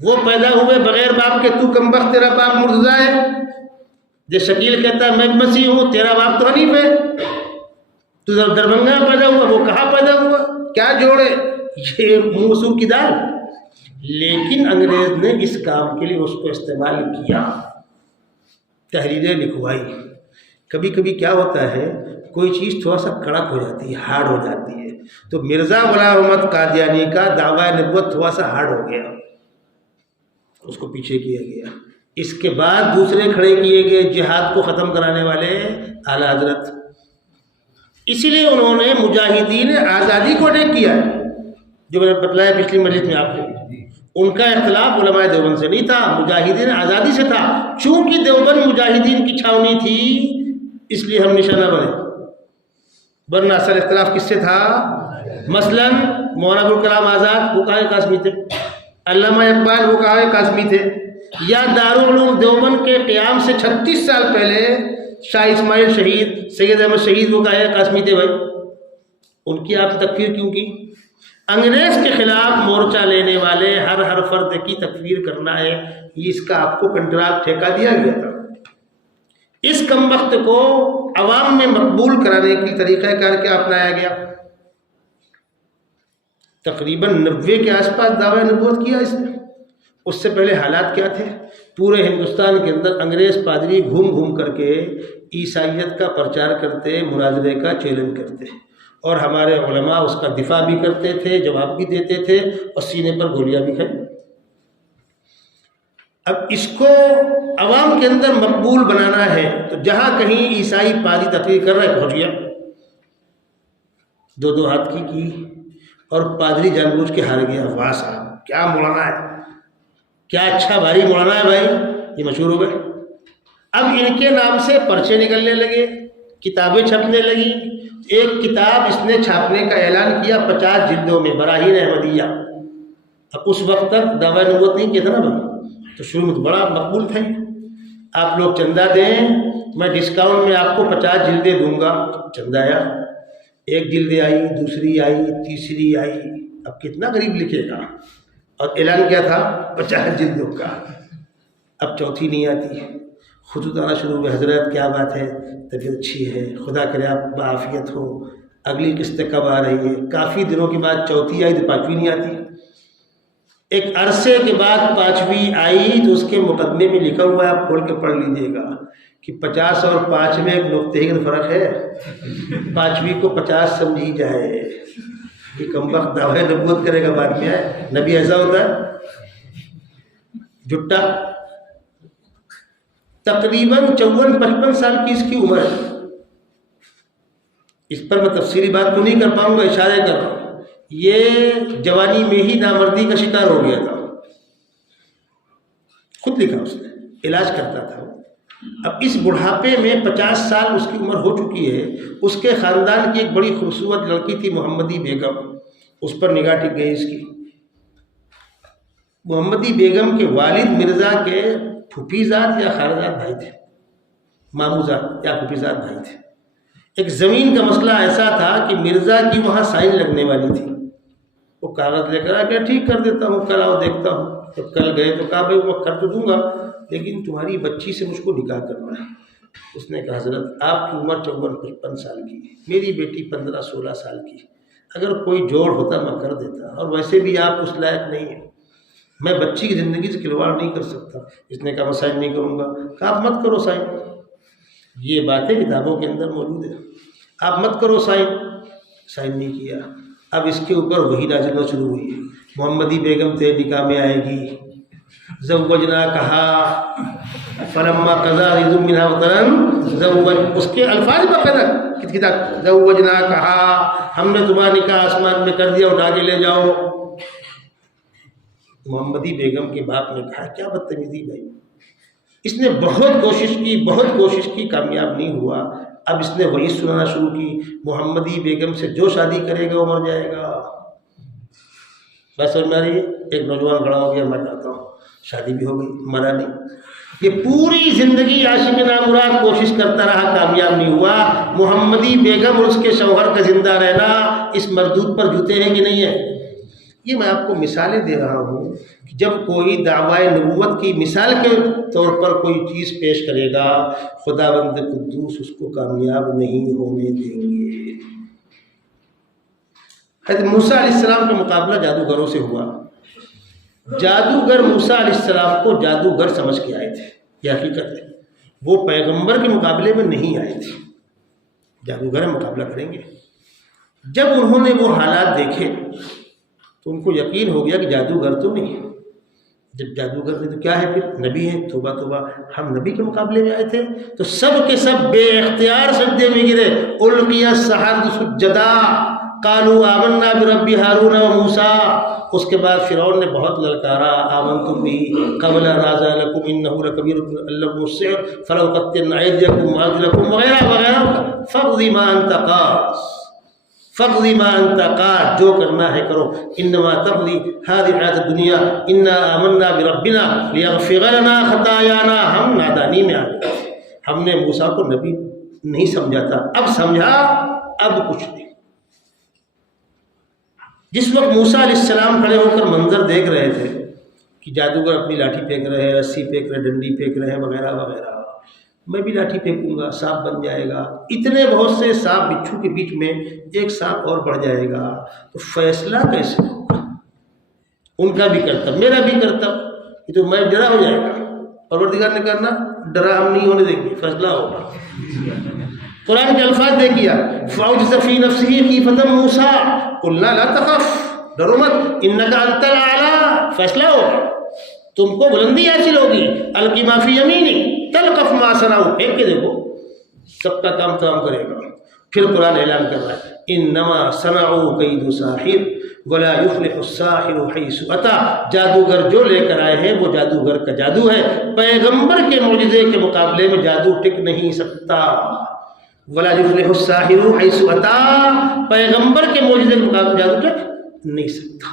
وہ پیدا ہوئے بغیر باپ کے، تو کمبخت تیرا باپ مرتضیٰ ہے۔ جو شکیل کہتا ہے میں مسیح ہوں، تیرا باپ تو حنیف ہے، تو دربھنگا میں پیدا ہوا، وہ کہاں پیدا ہوا؟ کیا جوڑے؟ یہ موسو کی دال۔ لیکن انگریز نے اس کام کے لیے اس کو استعمال کیا، تحریریں لکھوائی۔ کبھی کبھی کیا ہوتا ہے، کوئی چیز تھوڑا سا کڑک ہو جاتی ہے، ہارڈ ہو جاتی ہے، تو مرزا غلام احمد قادیانی کا دعویٰ نبوت تھوڑا سا ہارڈ ہو گیا، اس کو پیچھے کیا گیا۔ اس کے بعد دوسرے کھڑے کیے گئے جہاد کو ختم کرانے والے اعلیٰ حضرت۔ اسی لیے انہوں نے مجاہدین آزادی کو اٹیک کیا ہے، جو میں نے بتلایا پچھلی مجلس میں آپ کو۔ ان کا اختلاف علماء دیوبند سے نہیں تھا، مجاہدین آزادی سے تھا۔ چونکہ دیوبند مجاہدین کی چھاونی تھی اس لیے ہم نشانہ بنے، ورنہ اصل اختلاف کس سے تھا؟ مثلا مولانا ابوالکلام آزاد وہ کہاں قاسمی تھے، علامہ اقبال وہ کہاں قاسمی تھے، یا دارالعلوم دیوبند کے قیام سے 36 سال پہلے شاہ اسماعیل شہید، سید احمد شہید وہ کہاں قاسمی تھے؟ بھائی ان کی آپ تکفیر کیوں کی؟ انگریز کے خلاف مورچہ لینے والے ہر فرد کی تکفیر کرنا ہے، یہ اس کا آپ کو کنٹراکٹ ٹھیکہ دیا گیا تھا۔ اس کم وقت کو عوام میں مقبول کرانے کی طریقہ کار کیا اپنایا گیا؟ تقریباً 90 کے آس پاس دعویٰ نبوت کیا اس نے۔ اس سے پہلے حالات کیا تھے؟ پورے ہندوستان کے اندر انگریز پادری گھوم گھوم کر کے عیسائیت کا پرچار کرتے، مناظرے کا چیلنج کرتے، اور ہمارے علماء اس کا دفاع بھی کرتے تھے، جواب بھی دیتے تھے، اور سینے پر گولیاں بھی کھائی۔ اب اس کو عوام کے اندر مقبول بنانا ہے، تو جہاں کہیں عیسائی پادری تقریر کر رہا ہے پہنچ گیا، 2 ہاتھ کی، اور پادری جان بوجھ کے ہار گیا. واہ صاحب کیا مولانا ہے، کیا اچھا بھاری مولانا ہے بھائی، یہ مشہور ہو گئے. اب ان کے نام سے پرچے نکلنے لگے، کتابیں چھپنے لگیں. ایک کتاب اس نے چھاپنے کا اعلان کیا 50 جلدوں میں، براہین احمدیہ. اب اس وقت تک دعویٰ نبوت نہیں کیا تھا نا بھائی، تو شروع میں تو بڑا مقبول تھا. آپ لوگ چندہ دیں، میں ڈسکاؤنٹ میں آپ کو 50 جلدیں دوں گا. چندہ آیا، ایک جلد آئی، دوسری آئی، تیسری آئی. اب کتنا غریب لکھے گا، اور اعلان کیا تھا 50 جلدوں کا. اب چوتھی نہیں آتی، خطوط آنا شروع ہوئے. حضرت کیا بات ہے، طبیعت اچھی ہے، خدا کرے آپ بعافیت ہو، اگلی قسط کب آ رہی ہے. کافی دنوں کے بعد چوتھی آئی تو پانچویں نہیں آتی. ایک عرصے کے بعد پانچویں آئی تو اس کے مقدمے میں لکھا ہوا ہے، آپ کھول کے پڑھ لیجئے گا کہ 50 اور 5 میں ایک نقطے کا فرق ہے. پانچویں کو 50 سمجھی جائے. یہ کمبخت دعوی نبوت کرے گا بعد میں آئے. نبی ایسا ہوتا ہے جھٹا. تقریباً 54-55 سال کی اس کی عمر ہے. اس پر میں تفصیلی بات تو نہیں کر پاؤں گا، اشارے کر رہا ہوں. یہ جوانی میں ہی نامردی کا شکار ہو گیا تھا. خود لکھا اس نے، علاج کرتا تھا. اب اس بڑھاپے میں 50 سال اس کی عمر ہو چکی ہے. اس کے خاندان کی ایک بڑی خوبصورت لڑکی تھی محمدی بیگم، اس پر نگاہ ٹک گئی اس کی. محمدی بیگم کے والد مرزا کے پھوپھیزاد یا خالزاد بھائی تھے، ماموزاد یا پھوپھیزاد بھائی تھے. ایک زمین کا مسئلہ ایسا تھا کہ مرزا کی وہاں سائن لگنے والی تھی. وہ کاغذ لے کر آ گیا، ٹھیک کر دیتا ہوں، کل آؤ دیکھتا ہوں. جب کل گئے تو کہا بھائی میں کر تو دوں گا لیکن تمہاری بچی سے مجھ کو نکاح کرنا ہے. اس نے کہا حضرت آپ کی عمر 54-55 سال کی ہے، میری بیٹی 15-16 سال کی، اگر کوئی جوڑ ہوتا میں کر دیتا، اور ویسے بھی آپ اس لائق نہیں ہیں، میں بچی کی زندگی سے کھلواڑ نہیں کر سکتا. اس نے کہا میں سائن نہیں کروں گا. کہا آپ مت کرو سائن، یہ باتیں کتابوں کے اندر موجود ہیں، آپ مت کرو سائن. سائن نہیں کیا. اب اس کے اوپر وہی نازل ہونا شروع ہوئی. محمدی بیگم تھے، نکاح میں آئے گی. زوجنا کہا فلما قضا زید منها وطرا زوج، اس کے الفاظ باقاعدہ کتاب زوجنا کہا ہم نے تمہارا نکاح آسمان میں کر دیا، اٹھا کے لے جاؤ. محمدی بیگم کے باپ نے کہا کیا بدتمیزی بھائی. اس نے بہت کوشش کی، کامیاب نہیں ہوا. اب اس نے وہی سنانا شروع کی، محمدی بیگم سے جو شادی کرے گا وہ مر جائے گا. بس سمجھ میں آ رہی ہے. ایک نوجوان کھڑا ہو گیا، میں کرتا ہوں. شادی بھی ہو گئی، مرا نہیں. یہ پوری زندگی عاشق نامراد کوشش کرتا رہا، کامیاب نہیں ہوا. محمدی بیگم اور اس کے شوہر کا زندہ رہنا اس مردود پر جوتے ہیں کہ نہیں ہے. یہ میں آپ کو مثالیں دے رہا ہوں کہ جب کوئی دعوی نبوت کی مثال کے طور پر کوئی چیز پیش کرے گا، خداوند قدوس اس کو کامیاب نہیں ہونے دیں گے. حضرت موسیٰ علیہ السلام کا مقابلہ جادوگروں سے ہوا. جادوگر موسیٰ علیہ السلام کو جادوگر سمجھ کے آئے تھے، یہ حقیقت ہے. وہ پیغمبر کے مقابلے میں نہیں آئے تھے. جادوگر مقابلہ کریں گے. جب انہوں نے وہ حالات دیکھے تو ان کو یقین ہو گیا کہ جادوگر تو نہیں ہے. جب جادوگر نے تو کیا ہے، پھر نبی ہیں. توبہ توبہ، ہم نبی کے مقابلے میں آئے تھے. تو سب کے سب بے اختیار سجدے میں گرے. القی السحرۃ سجدا قالوا آمنا برب ہارون و موسیٰ. اس کے بعد فرعون نے بہت للکارا، آمنتم به قبل ان آذن لکم انه لکبیرکم علمکم السحر فلأقطعن ایدیکم وارجلکم وغیرہ وغیرہ. فاقض ما انت قاض، فاقض ما انت قاض، جو کرنا ہے کرو. انما تقضی هذه الحیاۃ الدنیا انا آمنا بربنا لیغفر لنا خطایانا. ہم نادانی میں آ گئے، ہم نے موسیٰ کو نبی نہیں سمجھا تھا، اب سمجھا، اب کچھ نہیں. جس وقت موسیٰ علیہ السلام کھڑے ہو کر منظر دیکھ رہے تھے کہ جادوگر اپنی لاٹھی پھینک رہے ہیں، رسی پھینک رہے ہیں، ڈنڈی پھینک رہے ہیں وغیرہ وغیرہ، میں بھی لاٹھی پھینکوں گا، سانپ بن جائے گا. اتنے بہت سے سانپ بچھو کے بیچ میں ایک سانپ اور بڑھ جائے گا، تو فیصلہ کیسے ہوگا؟ ان کا بھی کرتب، میرا بھی کرتب. یہ تو میں ڈرا ہو جائے گا. پروردگار نے کرنا ڈرا ہم نہیں ہونے دیں گے، فیصلہ ہوگا. قرآن کے الفاظ دیکھیا فَأَوْجَسَ فِي نَفْسِهِ خِيفَةً مُوسَىٰ قُلْنَا لَا تَخَفْ، ڈرو مت، إِنَّكَ أَنتَ الْأَعْلَىٰ. فیصلہ ہوگا، تم کو بلندی حاصل ہوگی. القی ما فی یمینک تلقف ما صنعوا، پھینک کے دیکھو، سب کا کام تمام کرے گا. پھر قرآن اعلان کر رہا ہے انما صنعوا کید ساحر ولا یفلح الساحر حیث اتی، جادوگر جو لے کر آئے ہیں وہ جادوگر کا جادو ہے، پیغمبر کے معجزے کے مقابلے میں جادو ٹک نہیں سکتا۔ ولا یفلح الساحر حیث اتی، پیغمبر کے معجزے کے مقابلے میں جادو ٹک نہیں سکتا۔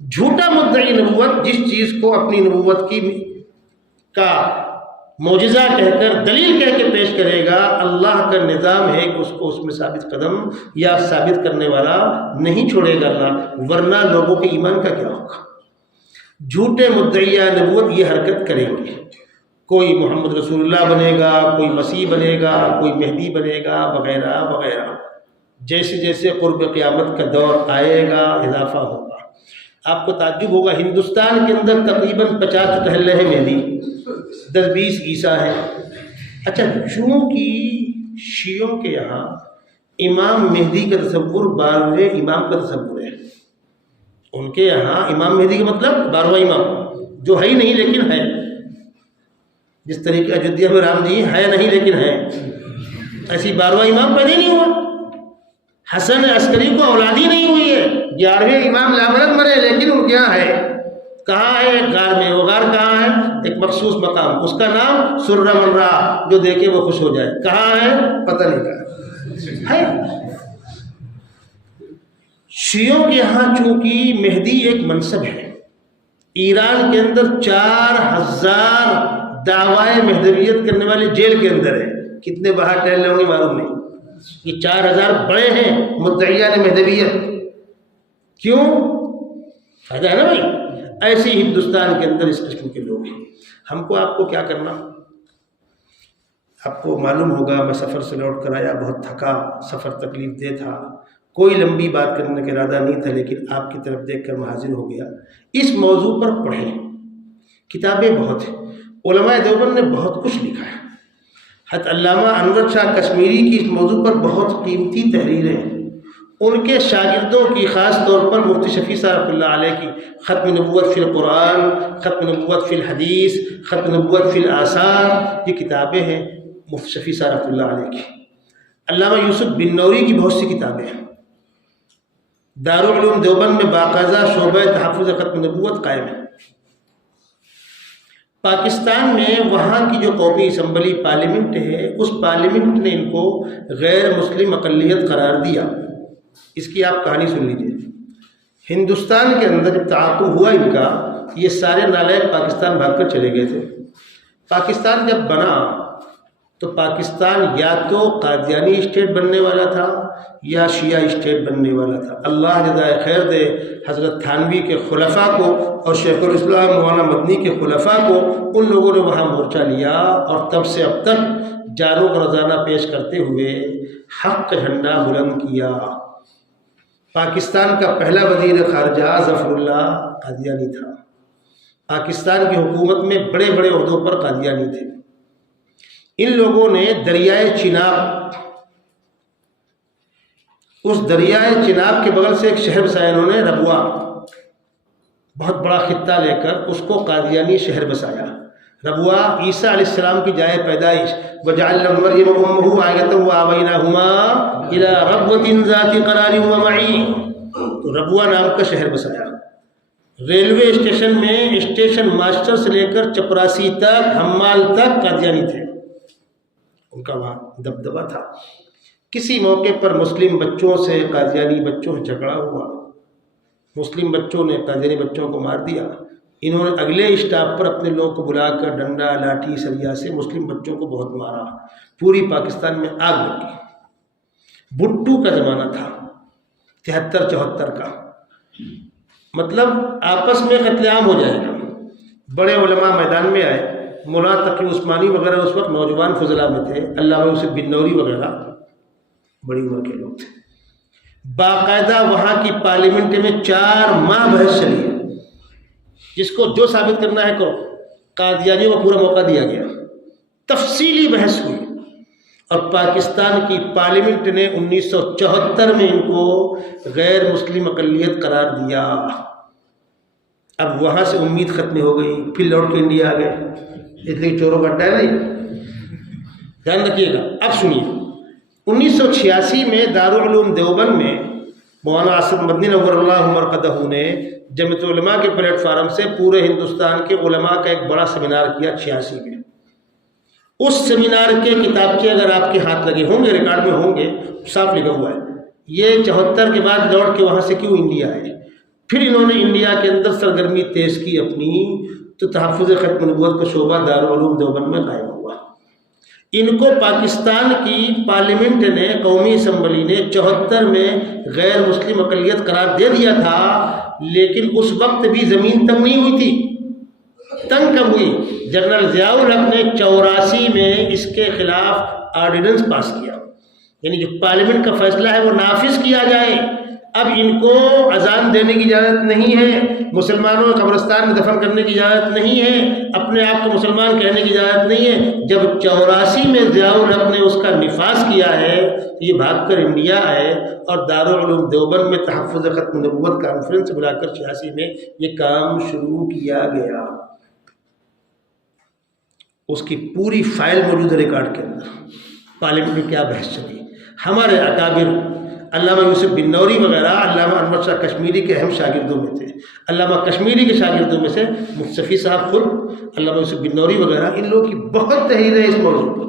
جھوٹا مدعی نبوت جس چیز کو اپنی نبوت کا معجزہ کہہ کر دلیل کہہ کے پیش کرے گا، اللہ کا نظام ہے کہ اس کو اس میں ثابت قدم یا ثابت کرنے والا نہیں چھوڑے گا اللہ، ورنہ لوگوں کے ایمان کا کیا ہوگا۔ جھوٹے مدعیہ نبوت یہ حرکت کریں گے، کوئی محمد رسول اللہ بنے گا، کوئی مسیح بنے گا، کوئی مہدی بنے گا، وغیرہ وغیرہ۔ جیسے جیسے قرب قیامت کا دور آئے گا اضافہ ہوگا۔ آپ کو تعجب ہوگا ہندوستان کے اندر تقریباً 50 ٹہل رہے مہدی، 10-20 عیسیٰ ہیں۔ اچھا، چونکہ شیعوں کے یہاں امام مہدی کا تصور 12ویں امام کا تصور ہے، ان کے یہاں امام مہدی کا مطلب 12واں امام، جو ہے ہی نہیں لیکن ہے، جس طریقے ایودھیا میں رام جی ہے نہیں لیکن ہے، ایسی 12واں امام پیدا نہیں ہوا۔ حسن عسکری کو اولادی نہیں ہوئی ہے، 11ویں امام لامرد مرے لیکن ان کے یہاں ہے۔ کہاں ہے؟ ایک غار میں۔ وہ غار کہاں ہے؟ ایک مخصوص مقام، اس کا نام سرہ منرا، جو دیکھے وہ خوش ہو جائے۔ کہاں ہے؟ پتہ نہیں کہاں ہے۔ شیعوں کے یہاں چونکہ مہدی ایک منصب ہے، ایران کے اندر 4000 دعوائے مہدویت کرنے والے جیل کے اندر ہے۔ کتنے باہر ٹہل رہے ہوں گے معلوم نہیں، یہ 4000 بڑے ہیں مدعیان مہدویت۔ کیوں؟ فائدہ ہے نا بھائی۔ ایسے ہی ہندوستان کے اندر اس قسم کے لوگ ہیں۔ ہم کو آپ کو کیا کرنا؟ آپ کو معلوم ہوگا میں سفر سے لوٹ کر آیا، بہت تھکا، سفر تکلیف دہ تھا، کوئی لمبی بات کرنے کا ارادہ نہیں تھا، لیکن آپ کی طرف دیکھ کر میں حاضر ہو گیا۔ اس موضوع پر پڑھیں، کتابیں بہت ہیں، علماء دیوبند نے بہت کچھ لکھا ہے۔ حضرت علامہ انور شاہ کشمیری کی اس موضوع پر بہت قیمتی تحریریں ہیں۔ ان کے شاگردوں کی، خاص طور پر مفتی شفیع صاحب رحمۃ اللہ علیہ کی ختم نبوت فی القرآن، ختم نبوت فی الحدیث، ختم نبوت فی الآثار، یہ کتابیں ہیں مفتی شفیع صاحب رحمۃ اللہ علیہ کی۔ علامہ یوسف بن نوری کی بہت سی کتابیں ہیں۔ دارالعلوم دیوبند میں باقاعدہ شعبہ تحفظ ختم نبوت قائم ہے۔ پاکستان میں وہاں کی جو قومی اسمبلی پارلیمنٹ ہے، اس پارلیمنٹ نے ان کو غیر مسلم اقلیت قرار دیا۔ اس کی آپ کہانی سن لیجیے۔ ہندوستان کے اندر جب تعاقب ہوا ان کا، یہ سارے نالائق پاکستان بھاگ کر چلے گئے تھے۔ پاکستان جب بنا تو پاکستان یا تو قادیانی اسٹیٹ بننے والا تھا یا شیعہ اسٹیٹ بننے والا تھا۔ اللہ جزائے خیر دے حضرت تھانوی کے خلفاء کو اور شیخ الاسلام مولانا مدنی کے خلفاء کو، ان لوگوں نے وہاں مورچہ لیا، اور تب سے اب تک جاروں کا روزانہ پیش کرتے ہوئے حق کا جھنڈا بلند کیا۔ پاکستان کا پہلا وزیر خارجہ ظفر اللہ قادیانی تھا۔ پاکستان کی حکومت میں بڑے بڑے عہدوں پر قادیانی تھے۔ ان لوگوں نے دریائے چناب، اس دریائے چناب کے بغل سے ایک شہر بسایا انہوں نے، ربوا، بہت بڑا خطہ لے کر اس کو قادیانی شہر بسایا۔ ربوا عیسیٰ علیہ السلام کی جائے پیدائش، وَجَعَلْنَا مَرْيَمَ أُمَّهُ آیَةً وَآوَيْنَاهُمَا إِلَىٰ رَبْوَةٍ ذَاتِ قَرَارٍ وَمَعِينٍ، تو ربوا نام کا شہر بسایا۔ ریلوے اسٹیشن میں اسٹیشن ماسٹر سے لے کر چپراسی تک، حمال تک قادیانی تھے، ان کا وہاں دبدبہ تھا۔ کسی موقع پر مسلم بچوں سے قادیانی بچوں سے جھگڑا ہوا، مسلم بچوں نے قادیانی بچوں کو مار دیا۔ انہوں نے اگلے اسٹاپ پر اپنے لوگوں کو بلا کر ڈنڈا، لاٹھی، سریا سے مسلم بچوں کو بہت مارا۔ پوری پاکستان میں آگ لگی۔ بھٹو کا زمانہ تھا 73-74 کا، مطلب آپس میں قتل عام ہو جائے گا۔ بڑے علماء میدان میں آئے، مولانا تقی عثمانی وغیرہ اس وقت نوجوان فضلاء میں تھے، علامہ یوسف بن نوری وغیرہ بڑی عمر کے لوگ تھے۔ باقاعدہ وہاں کی پارلیمنٹ میں 4 ماہ بحث چلی ہے، جس کو جو ثابت کرنا ہے کرو۔ قادیانیوں کو پورا موقع دیا گیا، تفصیلی بحث ہوئی، اور پاکستان کی پارلیمنٹ نے 1974 میں ان کو غیر مسلم اقلیت قرار دیا۔ اب وہاں سے امید ختم ہو گئی، پھر لوٹ کے انڈیا آ گئے، اس لیے چوروں کا اڈا ہے نا۔ دھیان رکھیے گا۔ اب سنیے، 1986 میں دارالعلوم دیوبند میں مولانا عاصم مدنی نور اللہ مرقدہ نے جمعیت علماء کے پلیٹ فارم سے پورے ہندوستان کے علماء کا ایک بڑا سیمینار کیا 86 میں۔ اس سیمینار کے کتابچے اگر آپ کے ہاتھ لگے ہوں گے، ریکارڈ میں ہوں گے، صاف لکھا ہوا ہے یہ 74 کے بعد لوٹ کے وہاں سے کیوں انڈیا آئے۔ پھر انہوں نے انڈیا کے اندر سرگرمی تیز کی اپنی، تو تحفظ ختم نبوت کا شعبہ دارالعلوم دیوبند میں قائم ہوا۔ ان کو پاکستان کی پارلیمنٹ نے، قومی اسمبلی نے 74 میں غیر مسلم اقلیت قرار دے دیا تھا، لیکن اس وقت بھی زمین تنگ نہیں ہوئی تھی۔ تنگ کب ہوئی؟ جنرل ضیاء الحق نے 84 میں اس کے خلاف آرڈیننس پاس کیا، یعنی جو پارلیمنٹ کا فیصلہ ہے وہ نافذ کیا جائے۔ اب ان کو اذان دینے کی اجازت نہیں ہے، مسلمانوں کو قبرستان میں دفن کرنے کی اجازت نہیں ہے، اپنے آپ کو مسلمان کہنے کی اجازت نہیں ہے۔ جب 84 میں ضیاء الحق نے اس کا نفاذ کیا ہے، یہ بھاگ کر انڈیا آئے اور دارالعلوم دیوبند میں تحفظ ختم نبوت کانفرنس بلا کر 86 میں یہ کام شروع کیا گیا۔ اس کی پوری فائل موجود ہے ریکارڈ کے اندر، پارلیمنٹ میں کیا بحث چلی۔ ہمارے اکابر علامہ یوسف بن نوری وغیرہ علامہ انور شاہ کشمیری کے اہم شاگردوں میں تھے۔ علامہ کشمیری کے شاگردوں میں سے مصطفی صاحب خود، علامہ یوسف بن نوری وغیرہ، ان لوگوں کی بہت تحریر ہے اس موضوع پر،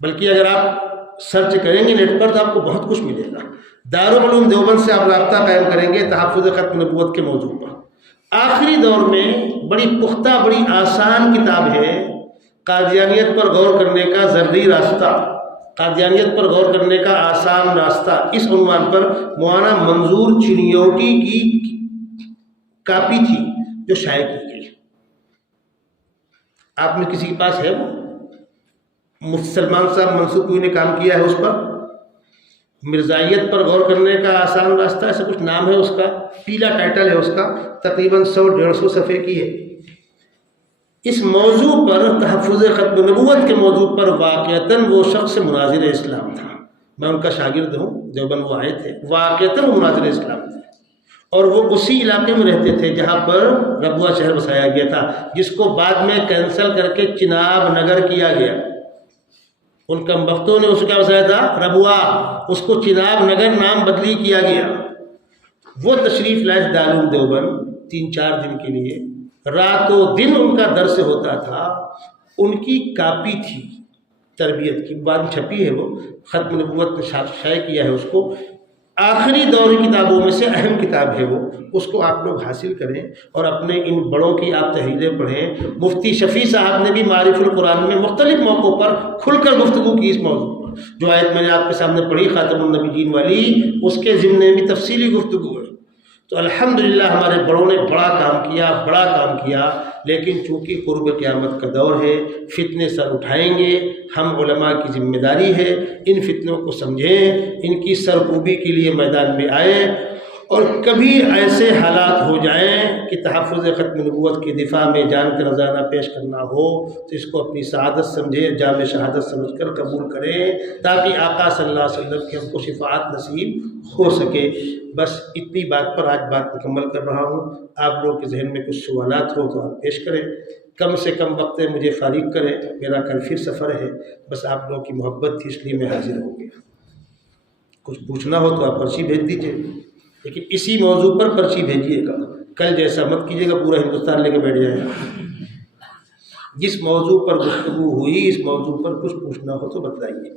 بلکہ اگر آپ سرچ کریں گے نیٹ پر تو آپ کو بہت کچھ ملے گا۔ دارالعلوم دیوبند سے آپ رابطہ قائم کریں گے تحفظ ختم نبوت کے موضوع پر۔ آخری دور میں بڑی پختہ، بڑی آسان کتاب ہے قادیانیت پر غور کرنے کا ضروری راستہ، قادیانیت پر غور کرنے کا آسان راستہ، اس عنوان پر مولانا منظور چنیوٹی کی کاپی تھی جو شائع کی گئی۔ آپ میں کسی کے پاس ہے وہ؟ مفتی سلمان صاحب منصوری نے کام کیا ہے اس پر، مرزائیت پر غور کرنے کا آسان راستہ، ایسا کچھ نام ہے اس کا، پیلا ٹائٹل ہے اس کا، تقریباً 100-150 صفحے کی ہے۔ اس موضوع پر، تحفظ ختم نبوت کے موضوع پر واقعتاً وہ شخص مناظر اسلام تھا، میں ان کا شاگرد ہوں، دیوبند وہ آئے تھے، واقعتاً وہ مناظر اسلام تھے، اور وہ اسی علاقے میں رہتے تھے جہاں پر ربوہ شہر بسایا گیا تھا، جس کو بعد میں کینسل کر کے چناب نگر کیا گیا۔ ان کم بختوں نے اس کو کیا بسایا تھا؟ ربوہ، اس کو چناب نگر نام بدلی کیا گیا۔ وہ تشریف لائے دارالعلوم دیوبند 3-4 دن کے لیے، رات و دن ان کا درس ہوتا تھا۔ ان کی کاپی تھی تربیت کی، بعد میں چھپی ہے، وہ ختم نبوت نے شائع کیا ہے اس کو۔ آخری دور کی کتابوں میں سے اہم کتاب ہے وہ، اس کو آپ لوگ حاصل کریں اور اپنے ان بڑوں کی آپ تحریریں پڑھیں۔ مفتی شفیع صاحب نے بھی معارف القرآن میں مختلف موقعوں پر کھل کر گفتگو کی اس موضوع پر، جو آیت میں نے آپ کے سامنے پڑھی خاتم النبیین والی، اس کے ضمن میں بھی تفصیلی گفتگو ہے۔ تو الحمدللہ ہمارے بڑوں نے بڑا کام کیا، لیکن چونکہ قرب قیامت کا دور ہے، فتنے سر اٹھائیں گے، ہم علماء کی ذمہ داری ہے ان فتنوں کو سمجھیں، ان کی سرکوبی کے لیے میدان میں آئیں، اور کبھی ایسے حالات ہو جائیں کہ تحفظ ختم نبوت کی دفاع میں جان کا نذرانہ پیش کرنا ہو تو اس کو اپنی سعادت سمجھیں، جام شہادت سمجھ کر قبول کریں، تاکہ آقا صلی اللہ علیہ وسلم کی ہم کو شفاعت نصیب ہو سکے۔ بس اتنی بات پر آج بات مکمل کر رہا ہوں۔ آپ لوگ کے ذہن میں کچھ سوالات ہو تو آپ پیش کریں، کم سے کم وقت مجھے فارغ کریں، میرا کل پھر سفر ہے، بس آپ لوگوں کی محبت تھی اس لیے میں حاضر ہو گیا۔ کچھ پوچھنا ہو تو آپ پرچی بھیج دیجیے، لیکن اسی موضوع پر پرچی بھیجیے گا، کل جیسا مت کیجیے گا پورا ہندوستان لے کے بیٹھ جائے گا۔ جس موضوع پر گفتگو ہوئی اس موضوع پر کچھ پوچھنا ہو تو بتلائیے۔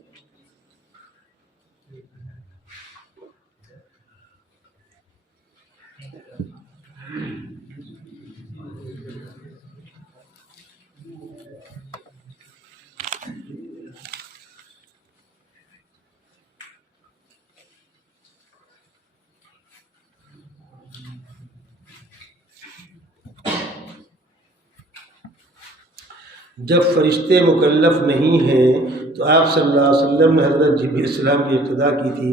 جب فرشتے مکلف نہیں ہیں تو آپ صلی اللہ علیہ وسلم نے حضرت جبرائیل علیہ السلام کی اقتدا کی تھی،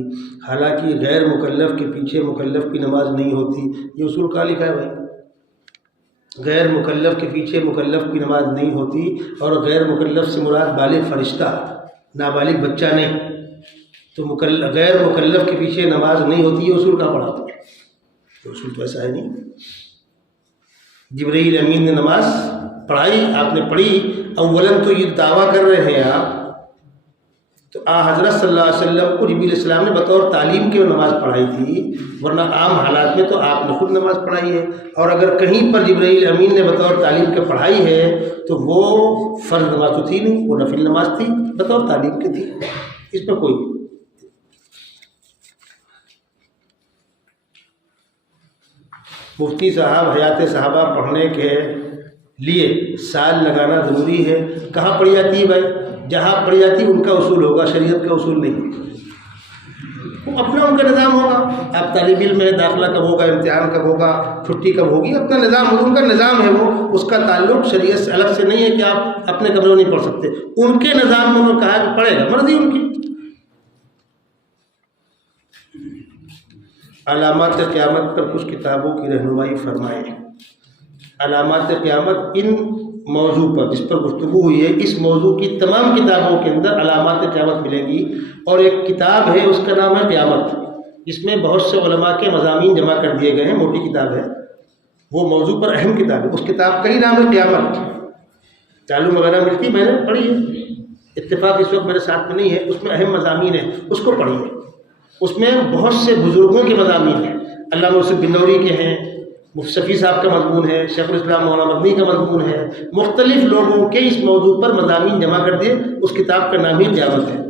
حالانکہ غیر مکلف کے پیچھے مکلف کی نماز نہیں ہوتی۔ یہ اصول کہاں لکھا ہے بھائی؟ غیر مکلف کے پیچھے مکلف کی نماز نہیں ہوتی، اور غیر مکلف سے مراد بالغ فرشتہ، نابالغ بچہ نہیں۔ تو غیر مکلف کے پیچھے نماز نہیں ہوتی، یہ اصول کہاں پڑھا تھا؟ اصول تو ایسا ہے نہیں۔ جبرائیل امین نے نماز پڑھائی، آپ نے پڑھی، اولاً تو یہ دعویٰ کر رہے ہیں آپ تو حضرت صلی اللہ علیہ وسلم کو جبریل علیہ السلام نے بطور تعلیم کے نماز پڑھائی تھی، ورنہ عام حالات میں تو آپ نے خود نماز پڑھائی ہے، اور اگر کہیں پر جبرائیل امین نے بطور تعلیم کے پڑھائی ہے تو وہ فرض نماز تو تھی نہیں، وہ نفل نماز تھی، بطور تعلیم کی تھی، اس میں کوئی مفتی صاحب حیات صحابہ پڑھنے کے لیے سال لگانا ضروری ہے؟ کہاں پڑھی جاتی ہے بھائی؟ جہاں پڑھی جاتی ہے ان کا اصول ہوگا، شریعت کا اصول نہیں، وہ اپنا ان کا نظام ہوگا۔ آپ طالب علم میں داخلہ کب ہوگا، امتحان کب ہوگا، چھٹی کب ہوگی، اپنا نظام ہوگا، ان کا نظام ہے وہ، اس کا تعلق شریعت سے الگ سے نہیں ہے کہ آپ اپنے کمروں نہیں پڑھ سکتے، ان کے نظام میں انہوں نے کہا کہ پڑھے گا، مرضی ان کی۔ علامات قیامت پر کچھ کتابوں کی رہنمائی فرمائیں۔ علامات قیامت ان موضوع پر جس پر گفتگو ہوئی ہے، اس موضوع کی تمام کتابوں کے اندر علامات قیامت ملیں گی، اور ایک کتاب ہے اس کا نام ہے قیامت، اس میں بہت سے علماء کے مضامین جمع کر دیے گئے ہیں، موٹی کتاب ہے، وہ موضوع پر اہم کتاب ہے، اس کتاب کا ہی نام ہے قیامت۔ تعلیم وغیرہ ملتی، میں نے پڑھی ہے، اتفاق اس وقت میرے ساتھ میں نہیں ہے، اس میں اہم مضامین ہیں، اس کو پڑھیے، اس میں بہت سے بزرگوں کے مضامین ہیں، علامہ یوسف بن نوری کے ہیں، مفتی شفیع صاحب کا مضمون ہے، شیخ الاسلام مولانا مدنی کا مضمون ہے، مختلف لوگوں کے اس موضوع پر مضامین جمع کر دیے، اس کتاب کا نام ہی قیامت ہے۔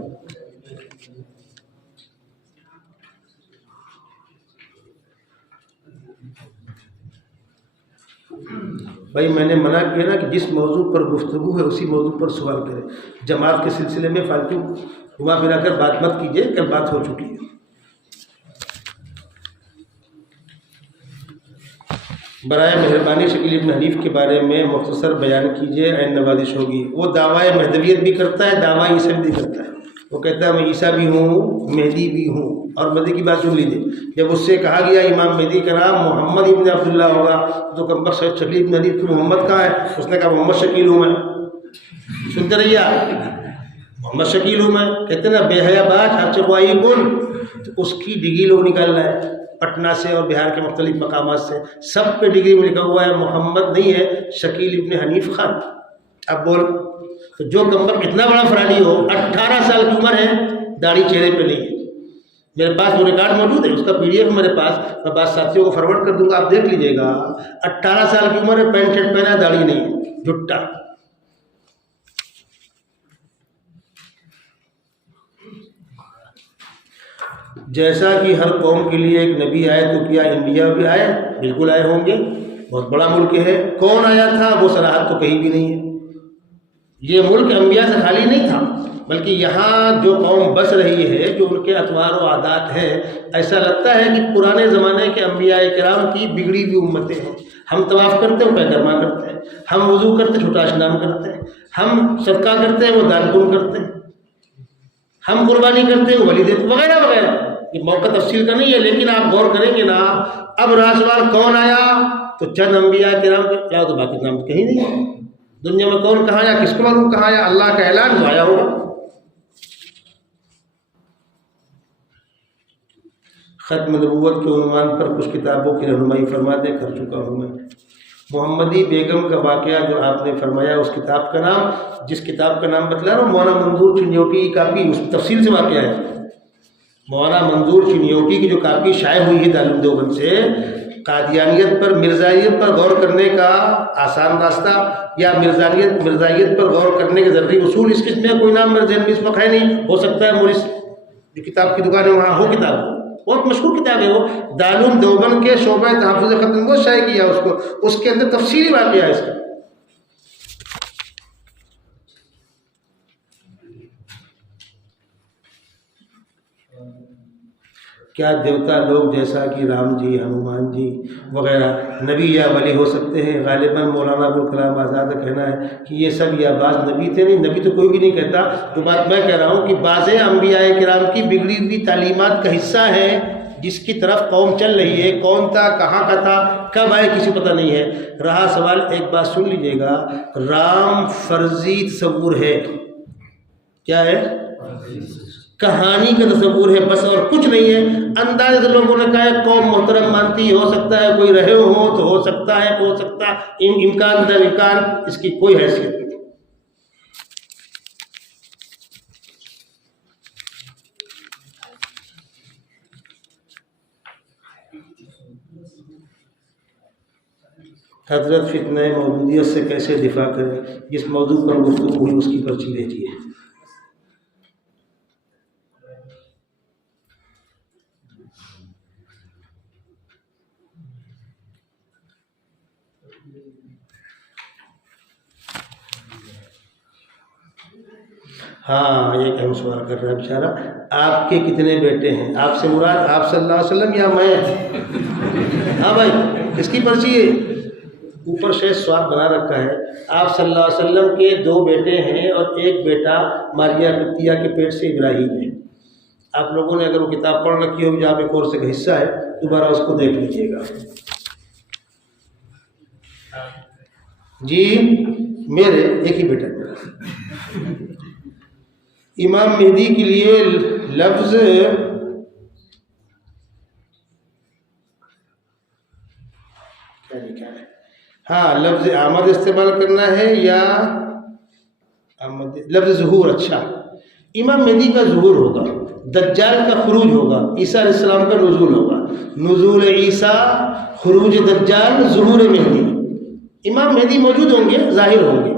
بھائی میں نے منع کیا نا کہ جس موضوع پر گفتگو ہے اسی موضوع پر سوال کریں، جماعت کے سلسلے میں فالتو گھما پھرا کر بات مت کیجیے، کل بات ہو چکی ہے۔ برائے مہربانی شکیل ابن حنیف کے بارے میں مختصر بیان کیجیے، عین نوازش ہوگی۔ وہ دعویٰ مہدویت بھی کرتا ہے، دعویٰ عیسیٰ بھی کرتا ہے، وہ کہتا ہے میں عیسیٰ بھی ہوں، مہدی بھی ہوں، اور مہدی کی بات سن لیجیے، جب اس سے کہا گیا امام مہدی کا نام محمد ابن عبداللہ ہوگا تو کمبخت شکیل ابن حنیف کو محمد کہاں ہے؟ اس نے کہا محمد شکیل ہوں میں، سنتے رہیے آپ، محمد شکیل ہوں میں، کہتے نا بے حیا باز ہر چروائی کن، تو اس کی ڈگری لوگ نکال رہا ہے پٹنہ سے اور بہار کے مختلف مقامات سے، سب پہ ڈگری میں لکھا ہوا ہے محمد نہیں ہے، شکیل ابن حنیف خان۔ اب بول، تو جو کمبخت اتنا بڑا فراڈی ہو، 18 سال کی عمر ہے، داڑھی چہرے پہ نہیں ہے، میرے پاس وہ ریکارڈ موجود ہے، اس کا پی ڈی ایف میرے پاس، میں بعض ساتھیوں کو فارورڈ کر دوں گا، آپ دیکھ لیجیے گا، 18 سال کی عمر ہے، پینٹ شرٹ پہنا ہے، داڑھی نہیں ہے، جھٹا۔ جیسا کہ ہر قوم کے لیے ایک نبی آئے تو کیا انڈیا بھی آئے؟ بالکل آئے ہوں گے، بہت بڑا ملک ہے، کون آیا تھا وہ صراحت تو کہیں بھی نہیں ہے، یہ ملک انبیاء سے خالی نہیں تھا، بلکہ یہاں جو قوم بس رہی ہے، جو ان کے اطوار و عادات ہیں، ایسا لگتا ہے کہ پرانے زمانے کے انبیاء کرام کی بگڑی ہوئی امتیں ہیں۔ ہم طواف کرتے ہیں، وہ پیغمبر کرتے ہیں، ہم وضو کرتے ہیں، چھوٹا اسنان کرتے ہیں، ہم صدقہ کرتے ہیں، وہ دان پون کرتے ہیں، ہم قربانی کرتے ہیں، وہ ولی دیتے، وغیرہ وغیرہ۔ یہ موقع تفصیل کا نہیں ہے، لیکن آپ غور کریں گے نا، اب رہا سوال کون آیا تو چند انبیاء کرام کے علاوہ تو باقی نام کہیں نہیں ہے۔ دنیا میں کون کہاں آیا، کس کو معلوم کہاں آیا، اللہ کا اعلان ہوا آیا ہوگا۔ ختم نبوت کے عنوان پر کچھ کتابوں کی رہنمائی فرما دیں، کر چکا ہوں میں۔ محمدی بیگم کا واقعہ جو آپ نے فرمایا، اس کتاب کا نام، جس کتاب کا نام بتلا رہا ہوں، مولانا منظور چنیوٹی کی کاپی، اس تفصیل سے واقعہ ہے۔ مولانا منظور چنیوٹی کی جو کاپی شائع ہوئی ہے دارالعلوم دیوبند سے، قادیانیت پر مرزائیت پر غور کرنے کا آسان راستہ، یا مرزائیت پر غور کرنے کے ضروری اصول، اس قسم میں کوئی نام میرے ذہن میں اس وقت ہے نہیں، ہو سکتا ہے مورس جو کتاب کی دکان ہے وہاں ہو کتاب، بہت مشہور کتاب ہے وہ، دارالعلوم دیوبند کے شعبہ تحفظ ختم کو شائع کیا اس کو، اس کے اندر تفصیلی واقعہ ہے اس کا۔ کیا دیوتا لوگ جیسا کہ رام جی، ہنومان جی وغیرہ نبی یا ولی ہو سکتے ہیں؟ غالباً مولانا ابوالکلام آزاد کا کہنا ہے کہ یہ سب یا بعض نبی تھے، نہیں، نبی تو کوئی بھی نہیں کہتا، جو بات میں کہہ رہا ہوں کہ بعض انبیاء کرام کی بگڑی ہوئی تعلیمات کا حصہ ہے، جس کی طرف قوم چل رہی ہے، کون تھا، کہاں کا تھا، کب آئے، کسی پتہ نہیں ہے۔ رہا سوال، ایک بات سن لیجئے گا، رام فرضی تصور ہے، کیا ہے؟ کہانی کا تصور ہے بس، اور کچھ نہیں ہے۔ انداز سے لوگوں نے کہا ہے قوم محترم مانتی، ہو سکتا ہے کوئی رہے ہو تو ہو سکتا ہے، امکان در امکان، اس کی کوئی حیثیت نہیں۔ حضرت فتنہ مودودیت سے کیسے دفاع کریں، جس موضوع پر گفتگو ہوئی اس کی پرچی بھیجیے۔ ہاں ایک اہم سوال کر رہا ہے بیچارہ، آپ کے کتنے بیٹے ہیں؟ آپ سے مراد آپ صلی اللہ علیہ وسلم یا میں؟ ہاں بھائی اس کی پرچی ہے، اوپر سے سوال بنا رکھا ہے، آپ صلی اللہ علیہ وسلم کے 2 بیٹے ہیں اور ایک بیٹا ماریہ قبطیہ کے پیٹ سے ابراہیم ہے۔ آپ لوگوں نے اگر وہ کتاب پڑھ رکھی ہوگی جو آپ ایک کورس کا حصہ ہے، دوبارہ اس کو دیکھ لیجیے گا۔ جی میرے ایک ہی بیٹا میرا۔ امام مہدی کے لیے لفظ کیا لکھا ہے؟ ہاں لفظ آمد استعمال کرنا ہے یا لفظ ظہور؟ اچھا، امام مہدی کا ظہور ہوگا، دجال کا خروج ہوگا، عیسیٰ علیہ السلام کا نزول ہوگا، نزول عیسیٰ، خروج دجال، ظہور مہدی۔ امام مہدی موجود ہوں گے، ظاہر ہوں گے،